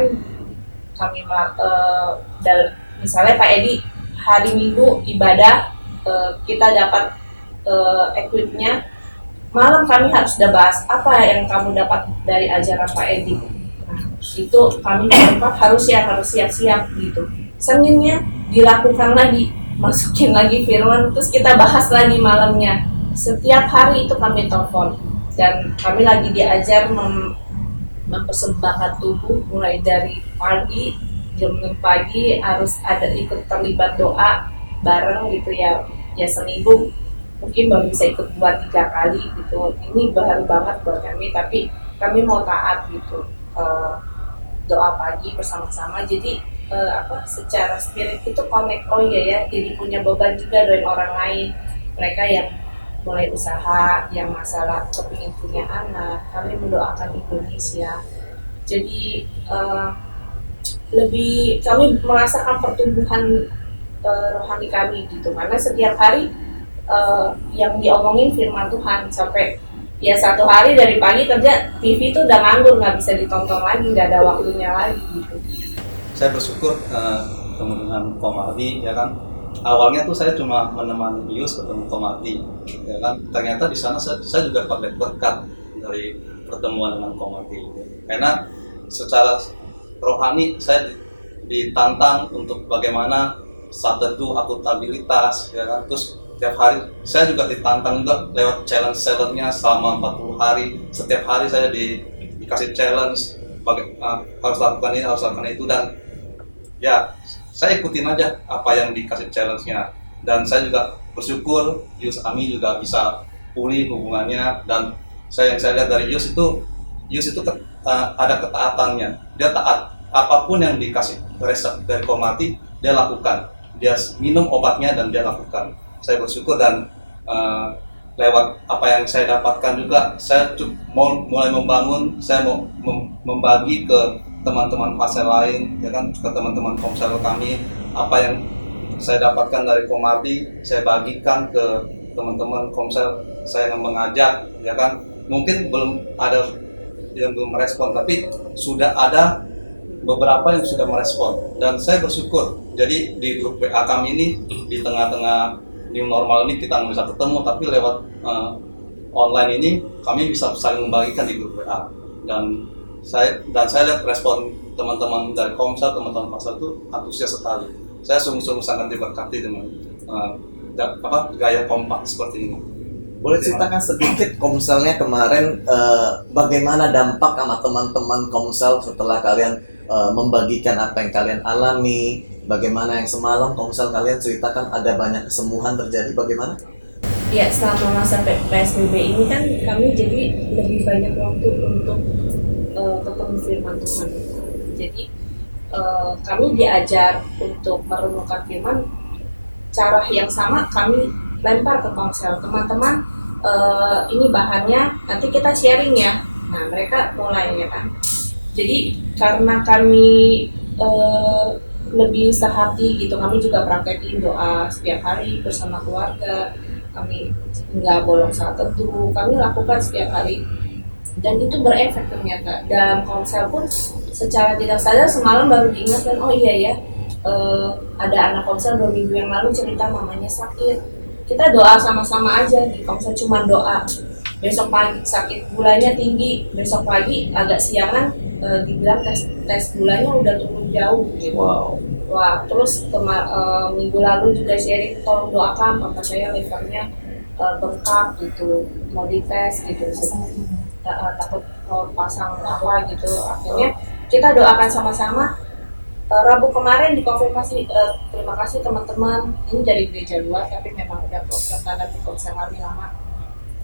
kami misalnya Pak Edi hari Minggu ibadah, kita dapat equipnya, malam kami harus udah bahas apa yang kamu dapat dari ajaran Pak Edi. Nah, itu kami harus siap-siap gitu. Seninnya dilakukan lagi masukin lagi firman, terus kita bahas lagi malamnya. Setiap hari itu kami telepon, dan kami lagi diajar mempersembahkan tubuh mulai dari pagi, jam 6 pagi harus ada ikut terlibat doa bareng gitu ya seminggu mungkin baru bisa ikut 2-3 kali gitu. Ini baru banget buat kami, tapi kami mau taat gitu, doa pagi bersama-sama. Jadi secara spirit itu connect. Oh iya ya, jadi punya beban juga doain orang lain, mereka yang mulai usaha, yang masalah kepingin punya anak, kami mendoakan Indonesia. Jadi lebih kami merasakan pertumbuhan rohani kami gitu, karena setiap hari yang diomongin firman Tuhan. Sampai ya satu hari dari pagi kerja TV itu udah nganggur, nggak bisa ditonton lagi, nggak ada waktunya lagi gitu. Saya bersyukur ketemu dengan Komardi, ya kan. Awalnya tuh saya cuma menemani Yus ketemu Komardi, ya kan. Ternyata di sana saya juga dapat berkat dari pertemuan dengan Komardi, karena secara rohani saya ditantang untuk bagaimana saat teduh akuntabilitas, ya kan. Terus setiap hari saya juga ditantang juga lewat challenge-nya selama 40 hari. Setiap hari saya dikasih challenge, harus lakukan ini, harus lakukan itu, dan ya saya ikutin aja apa yang dikasih challenge-nya. Dan saya juga bersyukur Yus Ami juga bisa pulih hubungannya. Dan yang saya lihat dari Yus itu ada ketaatannya. Dia taat, apapun yang dikasih resep dari Komati dia lakukan, dia minum obatnya dan dia lakukan. Saya bersyukur, dan lewat apa yang saya dapatkan juga saya mulai membangun, saya mau membagi ke teman-teman pasel lain, ya kan, ke teman-teman komsel kami. Apa yang saya dapatkan dari Komardi saya bagikan ke teman-teman komsel saya yang mengajak, ya kan. Mungkin belum ada yang belum merespon, tapi sudah ada beberapa yang sudah merespon, dan saya bersyukur. Jadi di grup WA kami ini, di tengah-tengah new normal ini kita nggak bisa ketemu, tapi lewat online ini kami bisa saling membagikan di grup WA. Dan saya lihat respon teman-teman dari Komsel, teman-teman pasar itu antusias sekali. Saya sungguh-sungguh sangat diberkati dengan gaya kompak seperti ini. Boleh ceritakan sedikit Komselnya kemarin, bagaimana dampak sama teman-teman Komsel setelah kalian membagikan apa yang kalian alami? Bagaimana yang semalam Komsel kalian ceritakan ada banyak kesembuhan terjadi, bagaimana? Ya, selama masa PSBB ini kan kami jadi lebih banyak waktu untuk ketemu firman Tuhan. Jadi kami diajar untuk merenungkan firman, cara yang sama kami lempar ke Komsel. Teman-teman, ini bahannya, nanti kita sharing ya. Nah, mereka mulai, ya kan. Jadi karena kami lebih sehati gitu, kami juga praktekin doa setiap hari bersama keluarga. Kami nggak bolong saat teduh, kami lakukan setiap hari, dan itu berefek ternyata. Dalam Komsel pun secara tidak sadar semalam baru diingatkan, oh iya ya, ada anak Komsel 2 minggu yang lalu cerita mamanya sakit. Kita doa sama-sama aja di Komsel, cuma doa. Besok pagi sakit gulanya tinggi, besok pagi agak siangan dibilang tes gulanya udah turun jauh gitu. Wow. Wah, terus minggu lalu juga sharing, tolong doakan papa saya levernya bengkak gitu, mau dites gitu, takut pasang apa gitu. Akhirnya kita doakan sama-sama. Rabu kemarin dikonfirmasi, terima kasih teman-teman, ini dari gereja luar tapi memang udah program tanda di Komsel kami lama.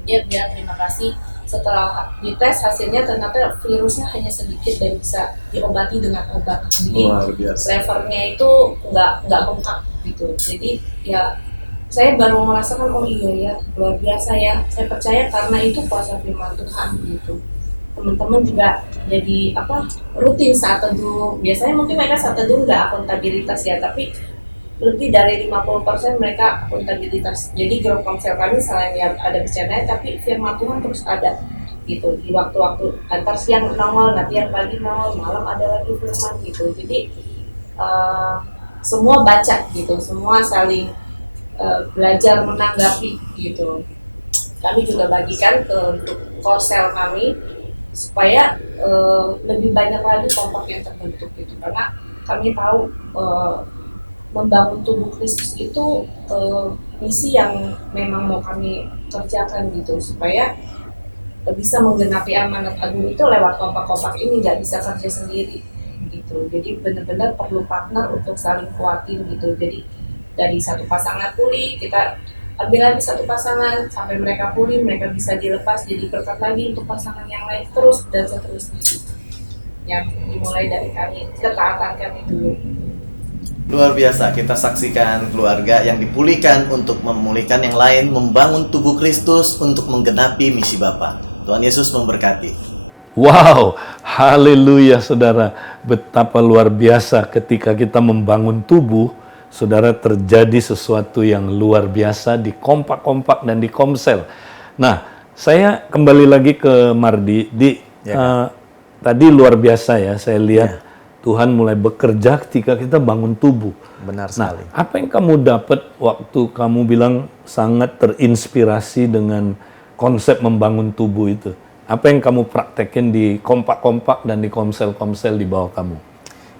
Dia bilang terima kasih, setelah dites hasilnya ternyata virusnya hanya sedikit dan bisa diobati dengan obat. Jadi levernya itu nggak bengkak gitu. Jadi ya saya baru merasakan, oh iya ya, luar biasa ya. Saya percaya karena itu kuasa firman Tuhan gitu. Teman-teman juga jadi rutin saat teduh. Biasanya mungkin mereka saat teduh nggak akuntabilitas ya, tapi lebih dari 50% mereka akuntabilitas. Jadi grup Komsel kami selain yang ada bercandanya, tapi firman Tuhan terus ada gitu di waktu-waktu antar siang nongol, nanti yang pagi nongol, malam ada lagi firman gitu. Jadi semua baca gitu, semua saling belajar menanggapi gitu. Kami juga bagikan ke grup Komsel kami supaya lebih banyak lagi kompak yang terbentuk gitu, karena kami tahu membangun tubuh Kristus itu misi yang memang mau kami kerjakan gitu, supaya bisa menggenapi amanat agung itu lewat kompak-kompak ini, nggak bisa kerja sendiri gitu. Jadi benar-benar perlu partner untuk saling kuatin gitu. Jadi dari satu pasangan pulih, kita ambil lagi satu pasangan sampai mereka pulih, mereka bisa dilepas jadi berkat lagi untuk pasangan yang lain, terus dan seterusnya gitu. Yang dimulai dari kami, ketaatan kami dulu. Luar biasa, kita saksikan keluarga yang dipulihkan untuk memulihkan yang lain, membangun tubuh Kristus untuk menggenapi misi Bapa. Tuhan Yesus memberkati. Wow, haleluya saudara. Betapa luar biasa ketika kita membangun tubuh, saudara, terjadi sesuatu yang luar biasa di kompak-kompak dan di komsel. Nah, saya kembali lagi ke Mardi. Tadi luar biasa ya, saya lihat Tuhan mulai bekerja ketika kita bangun tubuh. Benar sekali. Nah, apa yang kamu dapat waktu kamu bilang sangat terinspirasi dengan konsep membangun tubuh itu? Apa yang kamu praktekin di kompak-kompak dan di komsel-komsel di bawah kamu?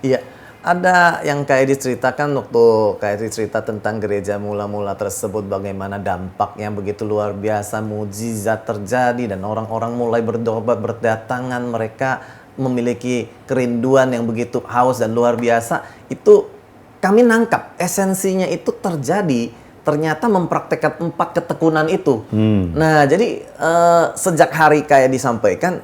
Iya, ada yang kayak diceritakan waktu kayak dicerita tentang gereja mula-mula tersebut, bagaimana dampaknya begitu luar biasa, mujizat terjadi dan orang-orang mulai bertobat, berdatangan, mereka memiliki kerinduan yang begitu haus dan luar biasa. Itu kami nangkap esensinya itu terjadi ternyata mempraktekkan 4 ketekunan itu. Nah, jadi sejak hari kayak disampaikan,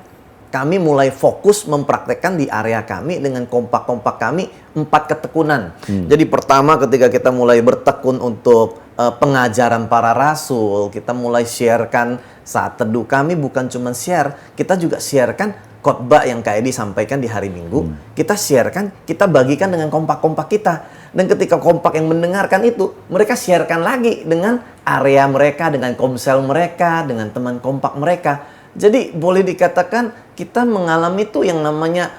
kami mulai fokus mempraktekkan di area kami dengan kompak-kompak kami 4 ketekunan. Jadi pertama ketika kita mulai bertekun untuk pengajaran para rasul, kita mulai sharekan saat teduh kami, bukan cuma share, kita juga sharekan khotbah yang kayak disampaikan di hari Minggu, kita sharekan, kita bagikan dengan kompak-kompak kita. Dan ketika kompak yang mendengarkan itu, mereka sharekan lagi dengan area mereka, dengan komsel mereka, dengan teman kompak mereka. Jadi boleh dikatakan kita mengalami itu yang namanya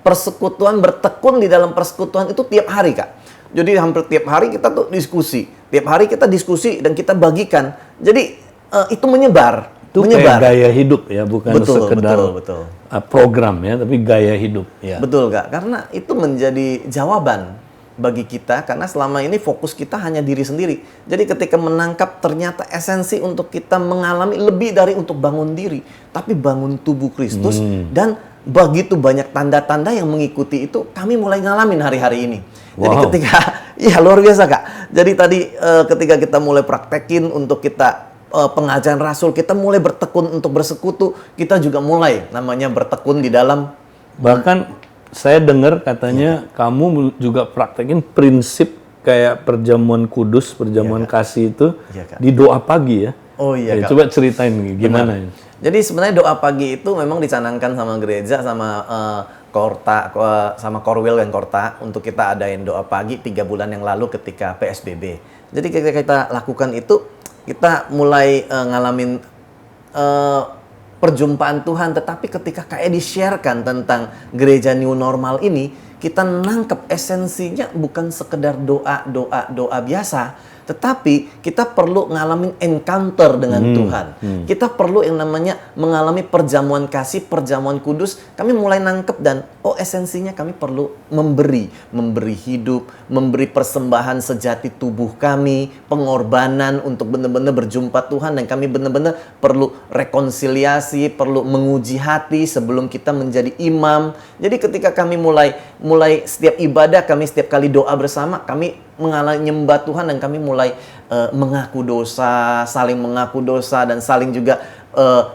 persekutuan, bertekun di dalam persekutuan itu tiap hari, Kak. Jadi hampir tiap hari kita tuh diskusi. Tiap hari kita diskusi dan kita bagikan. Jadi itu menyebar. Itu kayak gaya hidup ya, bukan sekedar betul. Program ya, tapi gaya hidup. Ya. Betul, Kak. Karena itu menjadi jawaban bagi kita, karena selama ini fokus kita hanya diri sendiri. Jadi ketika menangkap ternyata esensi untuk kita mengalami lebih dari untuk bangun diri, tapi bangun tubuh Kristus, dan begitu banyak tanda-tanda yang mengikuti itu, kami mulai ngalamin hari-hari ini. Jadi ketika, ya luar biasa, Kak. Jadi tadi ketika kita mulai praktekin untuk kita pengajaran rasul, kita mulai bertekun untuk bersekutu, kita juga mulai namanya bertekun di dalam. Bahkan saya dengar katanya kamu juga praktekin prinsip kayak perjamuan kudus, perjamuan kasih itu di doa pagi ya. Oh iya, Kak. Coba ceritain gimana ya. Jadi sebenarnya doa pagi itu memang dicanangkan sama gereja, sama Korta, sama Korwil dan Korta, untuk kita adain doa pagi 3 bulan yang lalu ketika PSBB. Jadi ketika kita lakukan itu, kita mulai ngalamin perjumpaan Tuhan. Tetapi ketika kayak di-sharekan tentang gereja new normal ini, kita nangkep esensinya bukan sekedar doa biasa, tetapi kita perlu ngalamin encounter dengan Tuhan. Kita perlu yang namanya mengalami perjamuan kasih, perjamuan kudus. Kami mulai nangkep dan esensinya kami perlu memberi hidup, memberi persembahan sejati tubuh kami, pengorbanan untuk benar-benar berjumpa Tuhan, dan kami benar-benar perlu rekonsiliasi, perlu menguji hati sebelum kita menjadi imam. Jadi ketika kami mulai setiap ibadah, kami setiap kali doa bersama, kami mengalami nyembah Tuhan, dan kami mulai mengaku dosa, saling mengaku dosa, dan saling juga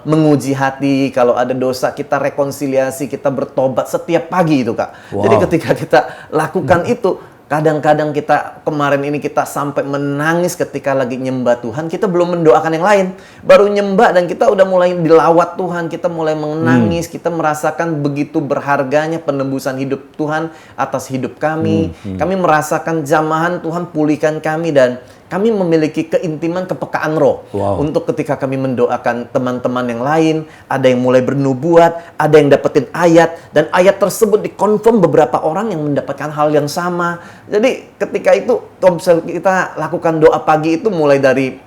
menguji hati. Kalau ada dosa, kita rekonsiliasi, kita bertobat setiap pagi itu, Kak. Jadi ketika kita lakukan itu, kadang-kadang kita kemarin ini kita sampai menangis ketika lagi nyembah Tuhan. Kita belum mendoakan yang lain, baru nyembah dan kita udah mulai dilawat Tuhan. Kita mulai menangis, kita merasakan begitu berharganya penebusan hidup Tuhan atas hidup kami. Kami merasakan jamahan Tuhan pulihkan kami, dan kami memiliki keintiman, kepekaan roh untuk ketika kami mendoakan teman-teman yang lain. Ada yang mulai bernubuat, ada yang dapetin ayat, dan ayat tersebut dikonfirm beberapa orang yang mendapatkan hal yang sama. Jadi ketika itu kita lakukan doa pagi itu mulai dari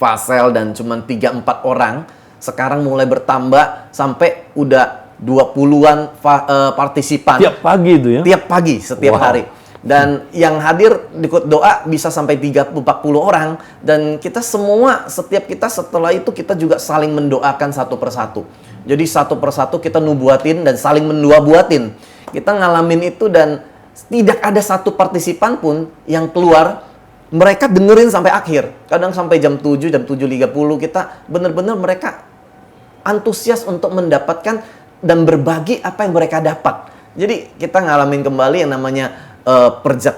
fasel dan cuma 3-4 orang, sekarang mulai bertambah sampai udah 20-an partisipan. Tiap pagi itu ya? Tiap pagi, setiap hari. Dan yang hadir ikut doa bisa sampai 30-40 orang. Dan kita semua, setiap kita setelah itu kita juga saling mendoakan satu persatu. Jadi satu persatu kita nubuatin dan saling mendua-buatin. Kita ngalamin itu dan tidak ada satu partisipan pun yang keluar. Mereka dengerin sampai akhir. Kadang sampai jam 7, jam 7.30 kita benar-benar mereka antusias untuk mendapatkan dan berbagi apa yang mereka dapat. Jadi kita ngalamin kembali yang namanya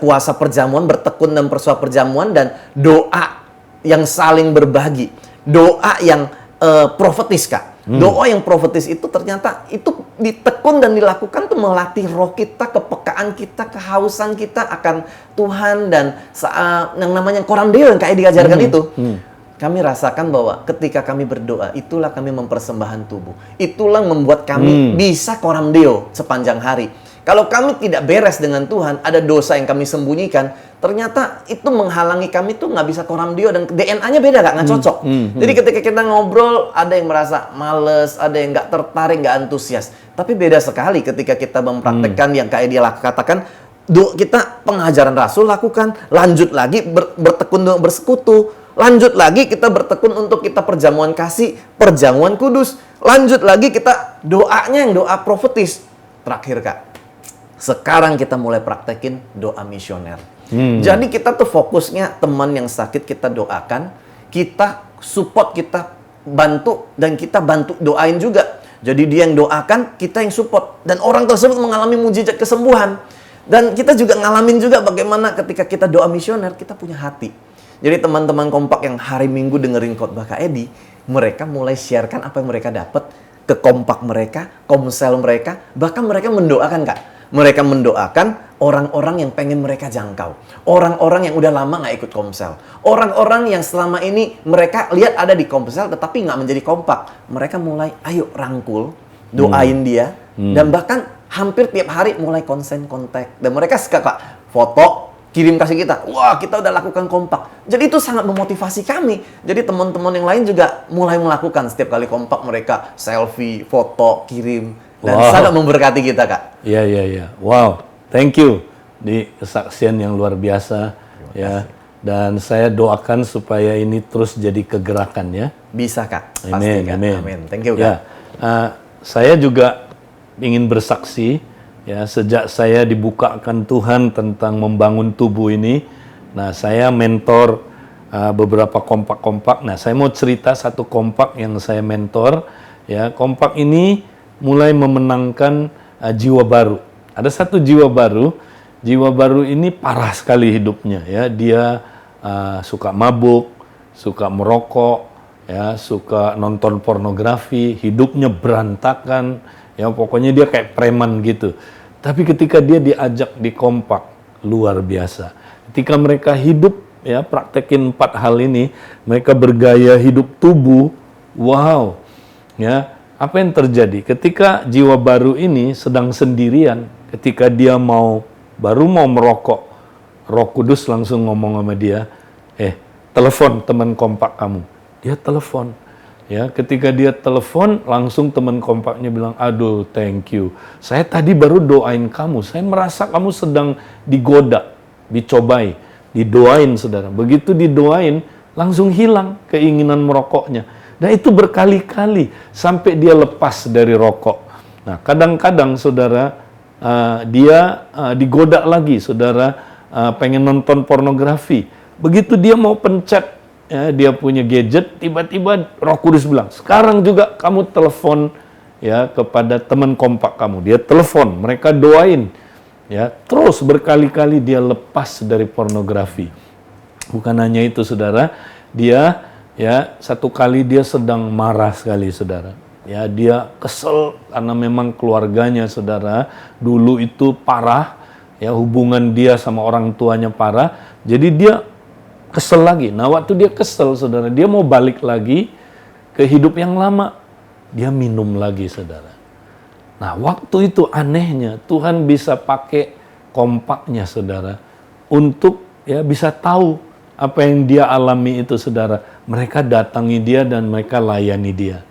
puasa perjamuan, bertekun dan persua perjamuan, dan doa yang saling berbagi, doa yang profetis, Kak. Doa yang profetis itu ternyata itu ditekun dan dilakukan tuh melatih roh kita, kepekaan kita, kehausan kita akan Tuhan, dan yang namanya korandeo yang kayak diajarkan itu. Kami rasakan bahwa ketika kami berdoa, itulah kami mempersembahkan tubuh. Itulah membuat kami bisa korandeo sepanjang hari. Kalau kami tidak beres dengan Tuhan, ada dosa yang kami sembunyikan, ternyata itu menghalangi kami tuh nggak bisa korandeo, dan DNA-nya beda, nggak cocok. Jadi ketika kita ngobrol, ada yang merasa males, ada yang nggak tertarik, nggak antusias. Tapi beda sekali ketika kita mempraktekkan yang kayak dia katakan, kita pengajaran Rasul lakukan, lanjut lagi bertekun untuk bersekutu, lanjut lagi kita bertekun untuk kita perjamuan kasih, perjamuan kudus, lanjut lagi kita doanya yang doa profetis. Terakhir, Kak, sekarang kita mulai praktekin doa misioner. Jadi kita tuh fokusnya teman yang sakit kita doakan, kita support, kita bantu, dan kita bantu doain juga. Jadi dia yang doakan, kita yang support, dan orang tersebut mengalami mujizat kesembuhan. Dan kita juga ngalamin juga bagaimana ketika kita doa misioner, kita punya hati. Jadi teman-teman kompak yang hari Minggu dengerin khotbah Kak Edi, mereka mulai sharekan apa yang mereka dapat ke kompak mereka, komsel mereka, bahkan mereka mendoakan, Kak. Mereka mendoakan orang-orang yang pengen mereka jangkau. Orang-orang yang udah lama nggak ikut komsel. Orang-orang yang selama ini mereka lihat ada di komsel tetapi nggak menjadi kompak. Mereka mulai, ayo rangkul, doain dia. Dan bahkan hampir tiap hari mulai kontak. Dan mereka suka, Kak, foto, kirim kasih kita. Wah, kita udah lakukan kompak. Jadi itu sangat memotivasi kami. Jadi teman-teman yang lain juga mulai melakukan. Setiap kali kompak mereka selfie, foto, kirim. Dan sangat memberkati kita, Kak. Iya. Wow, thank you. Di kesaksian yang luar biasa. Ya. Dan saya doakan supaya ini terus jadi kegerakan, ya. Bisa, Kak. Amin, Pasti, Kak. amin. Amin. Thank you, Kak. Ya, saya juga ingin bersaksi, ya, sejak saya dibukakan Tuhan tentang membangun tubuh ini. Nah, saya mentor beberapa kompak-kompak. Nah, saya mau cerita satu kompak yang saya mentor. Ya, kompak ini mulai memenangkan jiwa baru. Ada satu jiwa baru ini parah sekali hidupnya, ya. Dia suka mabuk, suka merokok, ya, suka nonton pornografi, hidupnya berantakan, ya, pokoknya dia kayak preman gitu. Tapi ketika dia diajak di kompak, luar biasa. Ketika mereka hidup, ya, praktekin 4 hal ini, mereka bergaya hidup tubuh, wow, ya. Apa yang terjadi? Ketika jiwa baru ini sedang sendirian, ketika dia baru mau merokok, Roh Kudus langsung ngomong sama dia, telepon teman kompak kamu. Dia telepon. Ya, ketika dia telepon, langsung teman kompaknya bilang, aduh, thank you. Saya tadi baru doain kamu. Saya merasa kamu sedang digoda, dicobai, didoain, saudara. Begitu didoain, langsung hilang keinginan merokoknya. Dan itu berkali-kali sampai dia lepas dari rokok. Nah, kadang-kadang saudara dia digoda lagi, saudara pengen nonton pornografi. Begitu dia mau pencet, ya, dia punya gadget, tiba-tiba Roh Kudus bilang, sekarang juga kamu telepon, ya, kepada teman kompak kamu. Dia telepon, mereka doain, ya, terus berkali-kali dia lepas dari pornografi. Bukan hanya itu, saudara, dia, ya, satu kali dia sedang marah sekali, saudara. Ya, dia kesel karena memang keluarganya, saudara, dulu itu parah, ya, hubungan dia sama orang tuanya parah. Jadi dia kesel lagi. Nah, waktu dia kesel, saudara, dia mau balik lagi ke hidup yang lama. Dia minum lagi, saudara. Nah, waktu itu anehnya Tuhan bisa pakai kompaknya, saudara, untuk, ya, bisa tahu apa yang dia alami itu, saudara. Mereka datangi dia dan mereka layani dia.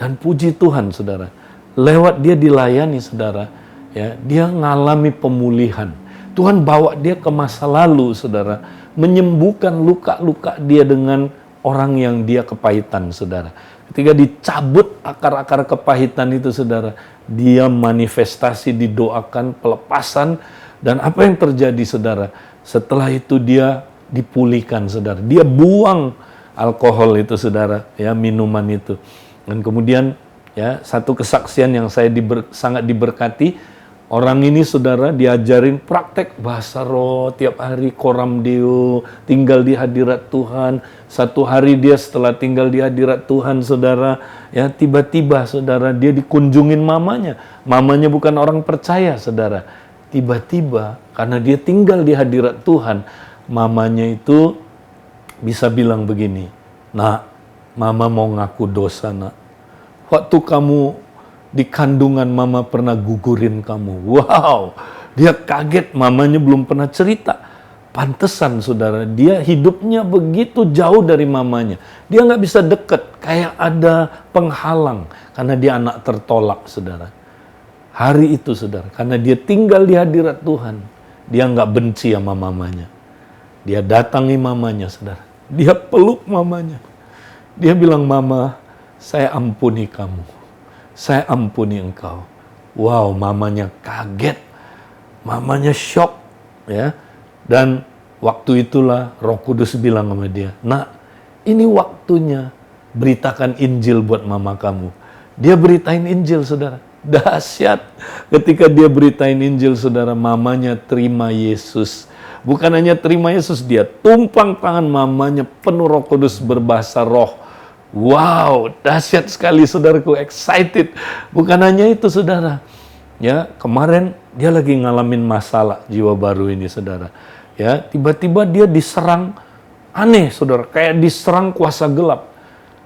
Dan puji Tuhan, saudara, lewat dia dilayani, saudara, ya, dia ngalami pemulihan. Tuhan bawa dia ke masa lalu, saudara, menyembuhkan luka-luka dia dengan orang yang dia kepahitan, saudara. Ketika dicabut akar-akar kepahitan itu, saudara, dia manifestasi, didoakan pelepasan, dan apa yang terjadi, saudara? Setelah itu dia dipulihkan, saudara. Dia buang alkohol itu, saudara, ya, minuman itu. Dan kemudian, ya, satu kesaksian yang saya sangat diberkati. Orang ini, saudara, diajarin praktek bahasa roh tiap hari, koram deo, tinggal di hadirat Tuhan. Satu hari dia setelah tinggal di hadirat Tuhan, saudara, ya, tiba-tiba, saudara, dia dikunjungin mamanya. Mamanya bukan orang percaya, saudara. Tiba-tiba, karena dia tinggal di hadirat Tuhan, mamanya itu bisa bilang begini, "Nak, mama mau ngaku dosa, nak. Waktu kamu di kandungan mama pernah gugurin kamu." Wow, dia kaget, mamanya belum pernah cerita. Pantesan, saudara, dia hidupnya begitu jauh dari mamanya. Dia nggak bisa deket, kayak ada penghalang, karena dia anak tertolak, saudara. Hari itu, saudara, karena dia tinggal di hadirat Tuhan, dia nggak benci sama mamanya. Dia datangi mamanya, saudara. Dia peluk mamanya. Dia bilang, "Mama, saya ampuni kamu. Saya ampuni engkau." Wow, mamanya kaget. Mamanya shock, ya. Dan waktu itulah Roh Kudus bilang sama dia, "Nak, ini waktunya beritakan Injil buat mama kamu." Dia beritain Injil, saudara. Dahsyat. Ketika dia beritain Injil, saudara, mamanya terima Yesus. Bukan hanya terima Yesus, dia tumpang tangan mamanya penuh Roh Kudus berbahasa roh. Wow, dahsyat sekali, saudaraku, excited. Bukan hanya itu, saudara. Ya, kemarin dia lagi ngalamin masalah jiwa baru ini, saudara. Ya, tiba-tiba dia diserang aneh, saudara, kayak diserang kuasa gelap.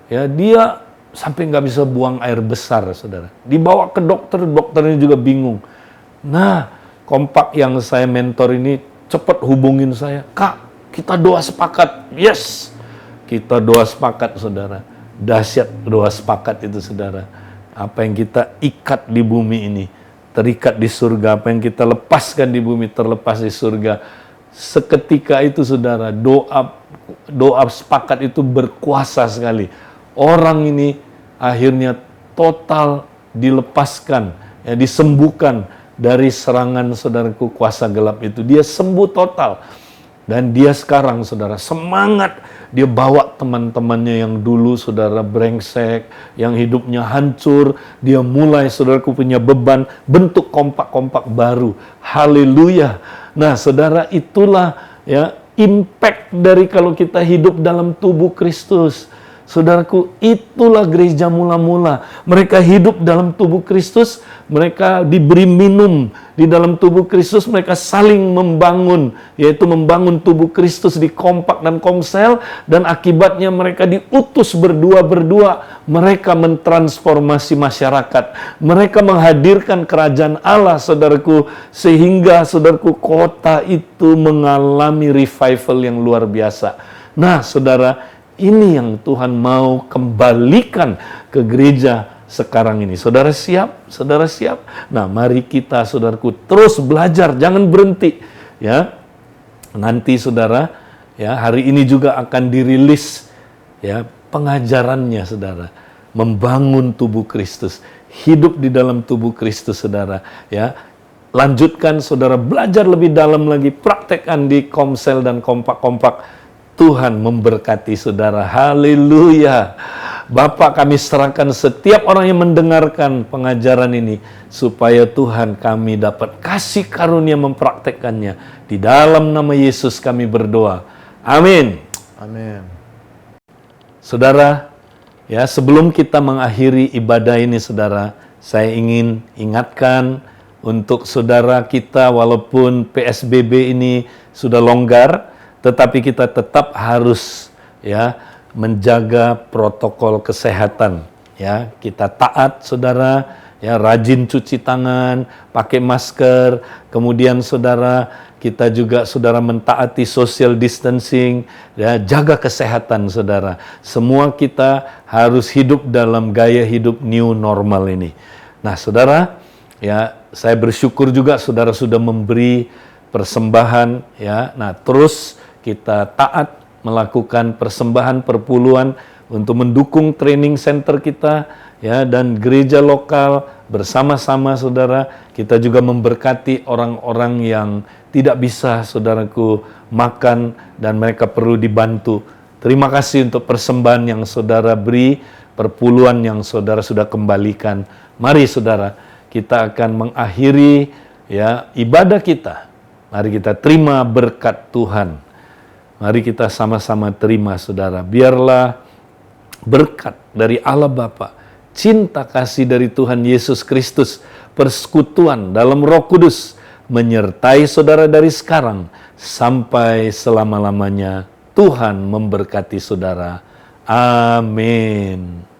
Ya, dia sampai nggak bisa buang air besar, saudara. Dibawa ke dokter, dokternya juga bingung. Nah, kompak yang saya mentor ini cepat hubungin saya, "Kak, kita doa sepakat." Yes, kita doa sepakat, saudara. Dahsyat doa sepakat itu, saudara. Apa yang kita ikat di bumi ini terikat di surga, apa yang kita lepaskan di bumi terlepas di surga. Seketika itu, saudara, doa sepakat itu berkuasa sekali. Orang ini akhirnya total dilepaskan, ya, disembuhkan dari serangan, saudaraku, kuasa gelap itu. Dia sembuh total. Dan dia sekarang, saudara, semangat. Dia bawa teman-temannya yang dulu, saudara, brengsek, yang hidupnya hancur. Dia mulai, saudaraku, punya beban, bentuk kompak-kompak baru. Haleluya. Nah, saudara, itulah, ya, impact dari kalau kita hidup dalam tubuh Kristus. Saudaraku, itulah gereja mula-mula. Mereka hidup dalam tubuh Kristus, mereka diberi minum di dalam tubuh Kristus, mereka saling membangun, yaitu membangun tubuh Kristus di kompak dan komsel, dan akibatnya mereka diutus berdua-berdua. Mereka mentransformasi masyarakat, mereka menghadirkan kerajaan Allah, saudaraku, sehingga, saudaraku, kota itu mengalami revival yang luar biasa. Nah, saudara, ini yang Tuhan mau kembalikan ke gereja sekarang ini. Saudara siap? Saudara siap? Nah, mari kita, saudaraku, terus belajar, jangan berhenti, ya. Nanti, saudara, ya, hari ini juga akan dirilis, ya, pengajarannya, saudara, membangun tubuh Kristus, hidup di dalam tubuh Kristus, saudara, ya. Lanjutkan, saudara, belajar lebih dalam lagi, praktekkan di Komsel dan kompak-kompak. Tuhan memberkati saudara. Haleluya. Bapak, kami serahkan setiap orang yang mendengarkan pengajaran ini, supaya Tuhan kami dapat kasih karunia mempraktekkannya. Di dalam nama Yesus kami berdoa. Amin. Amin. Saudara, ya, sebelum kita mengakhiri ibadah ini, saudara, saya ingin ingatkan untuk saudara kita, walaupun PSBB ini sudah longgar, tetapi kita tetap harus, ya, menjaga protokol kesehatan, ya. Kita taat, saudara, ya, rajin cuci tangan, pakai masker, kemudian, saudara, kita juga, saudara, mentaati social distancing, ya, jaga kesehatan, saudara. Semua kita harus hidup dalam gaya hidup new normal ini. Nah, saudara, ya, saya bersyukur juga saudara sudah memberi persembahan ya. Nah, terus kita taat melakukan persembahan perpuluhan untuk mendukung training center kita ya, dan gereja lokal bersama-sama saudara. Kita juga memberkati orang-orang yang tidak bisa saudaraku makan dan mereka perlu dibantu. Terima kasih untuk persembahan yang saudara beri, perpuluhan yang saudara sudah kembalikan. Mari saudara, kita akan mengakhiri ya ibadah kita. Mari kita terima berkat Tuhan. Mari kita sama-sama terima saudara. Biarlah berkat dari Allah Bapa, cinta kasih dari Tuhan Yesus Kristus, persekutuan dalam Roh Kudus menyertai saudara dari sekarang sampai selama-lamanya. Tuhan memberkati saudara. Amin.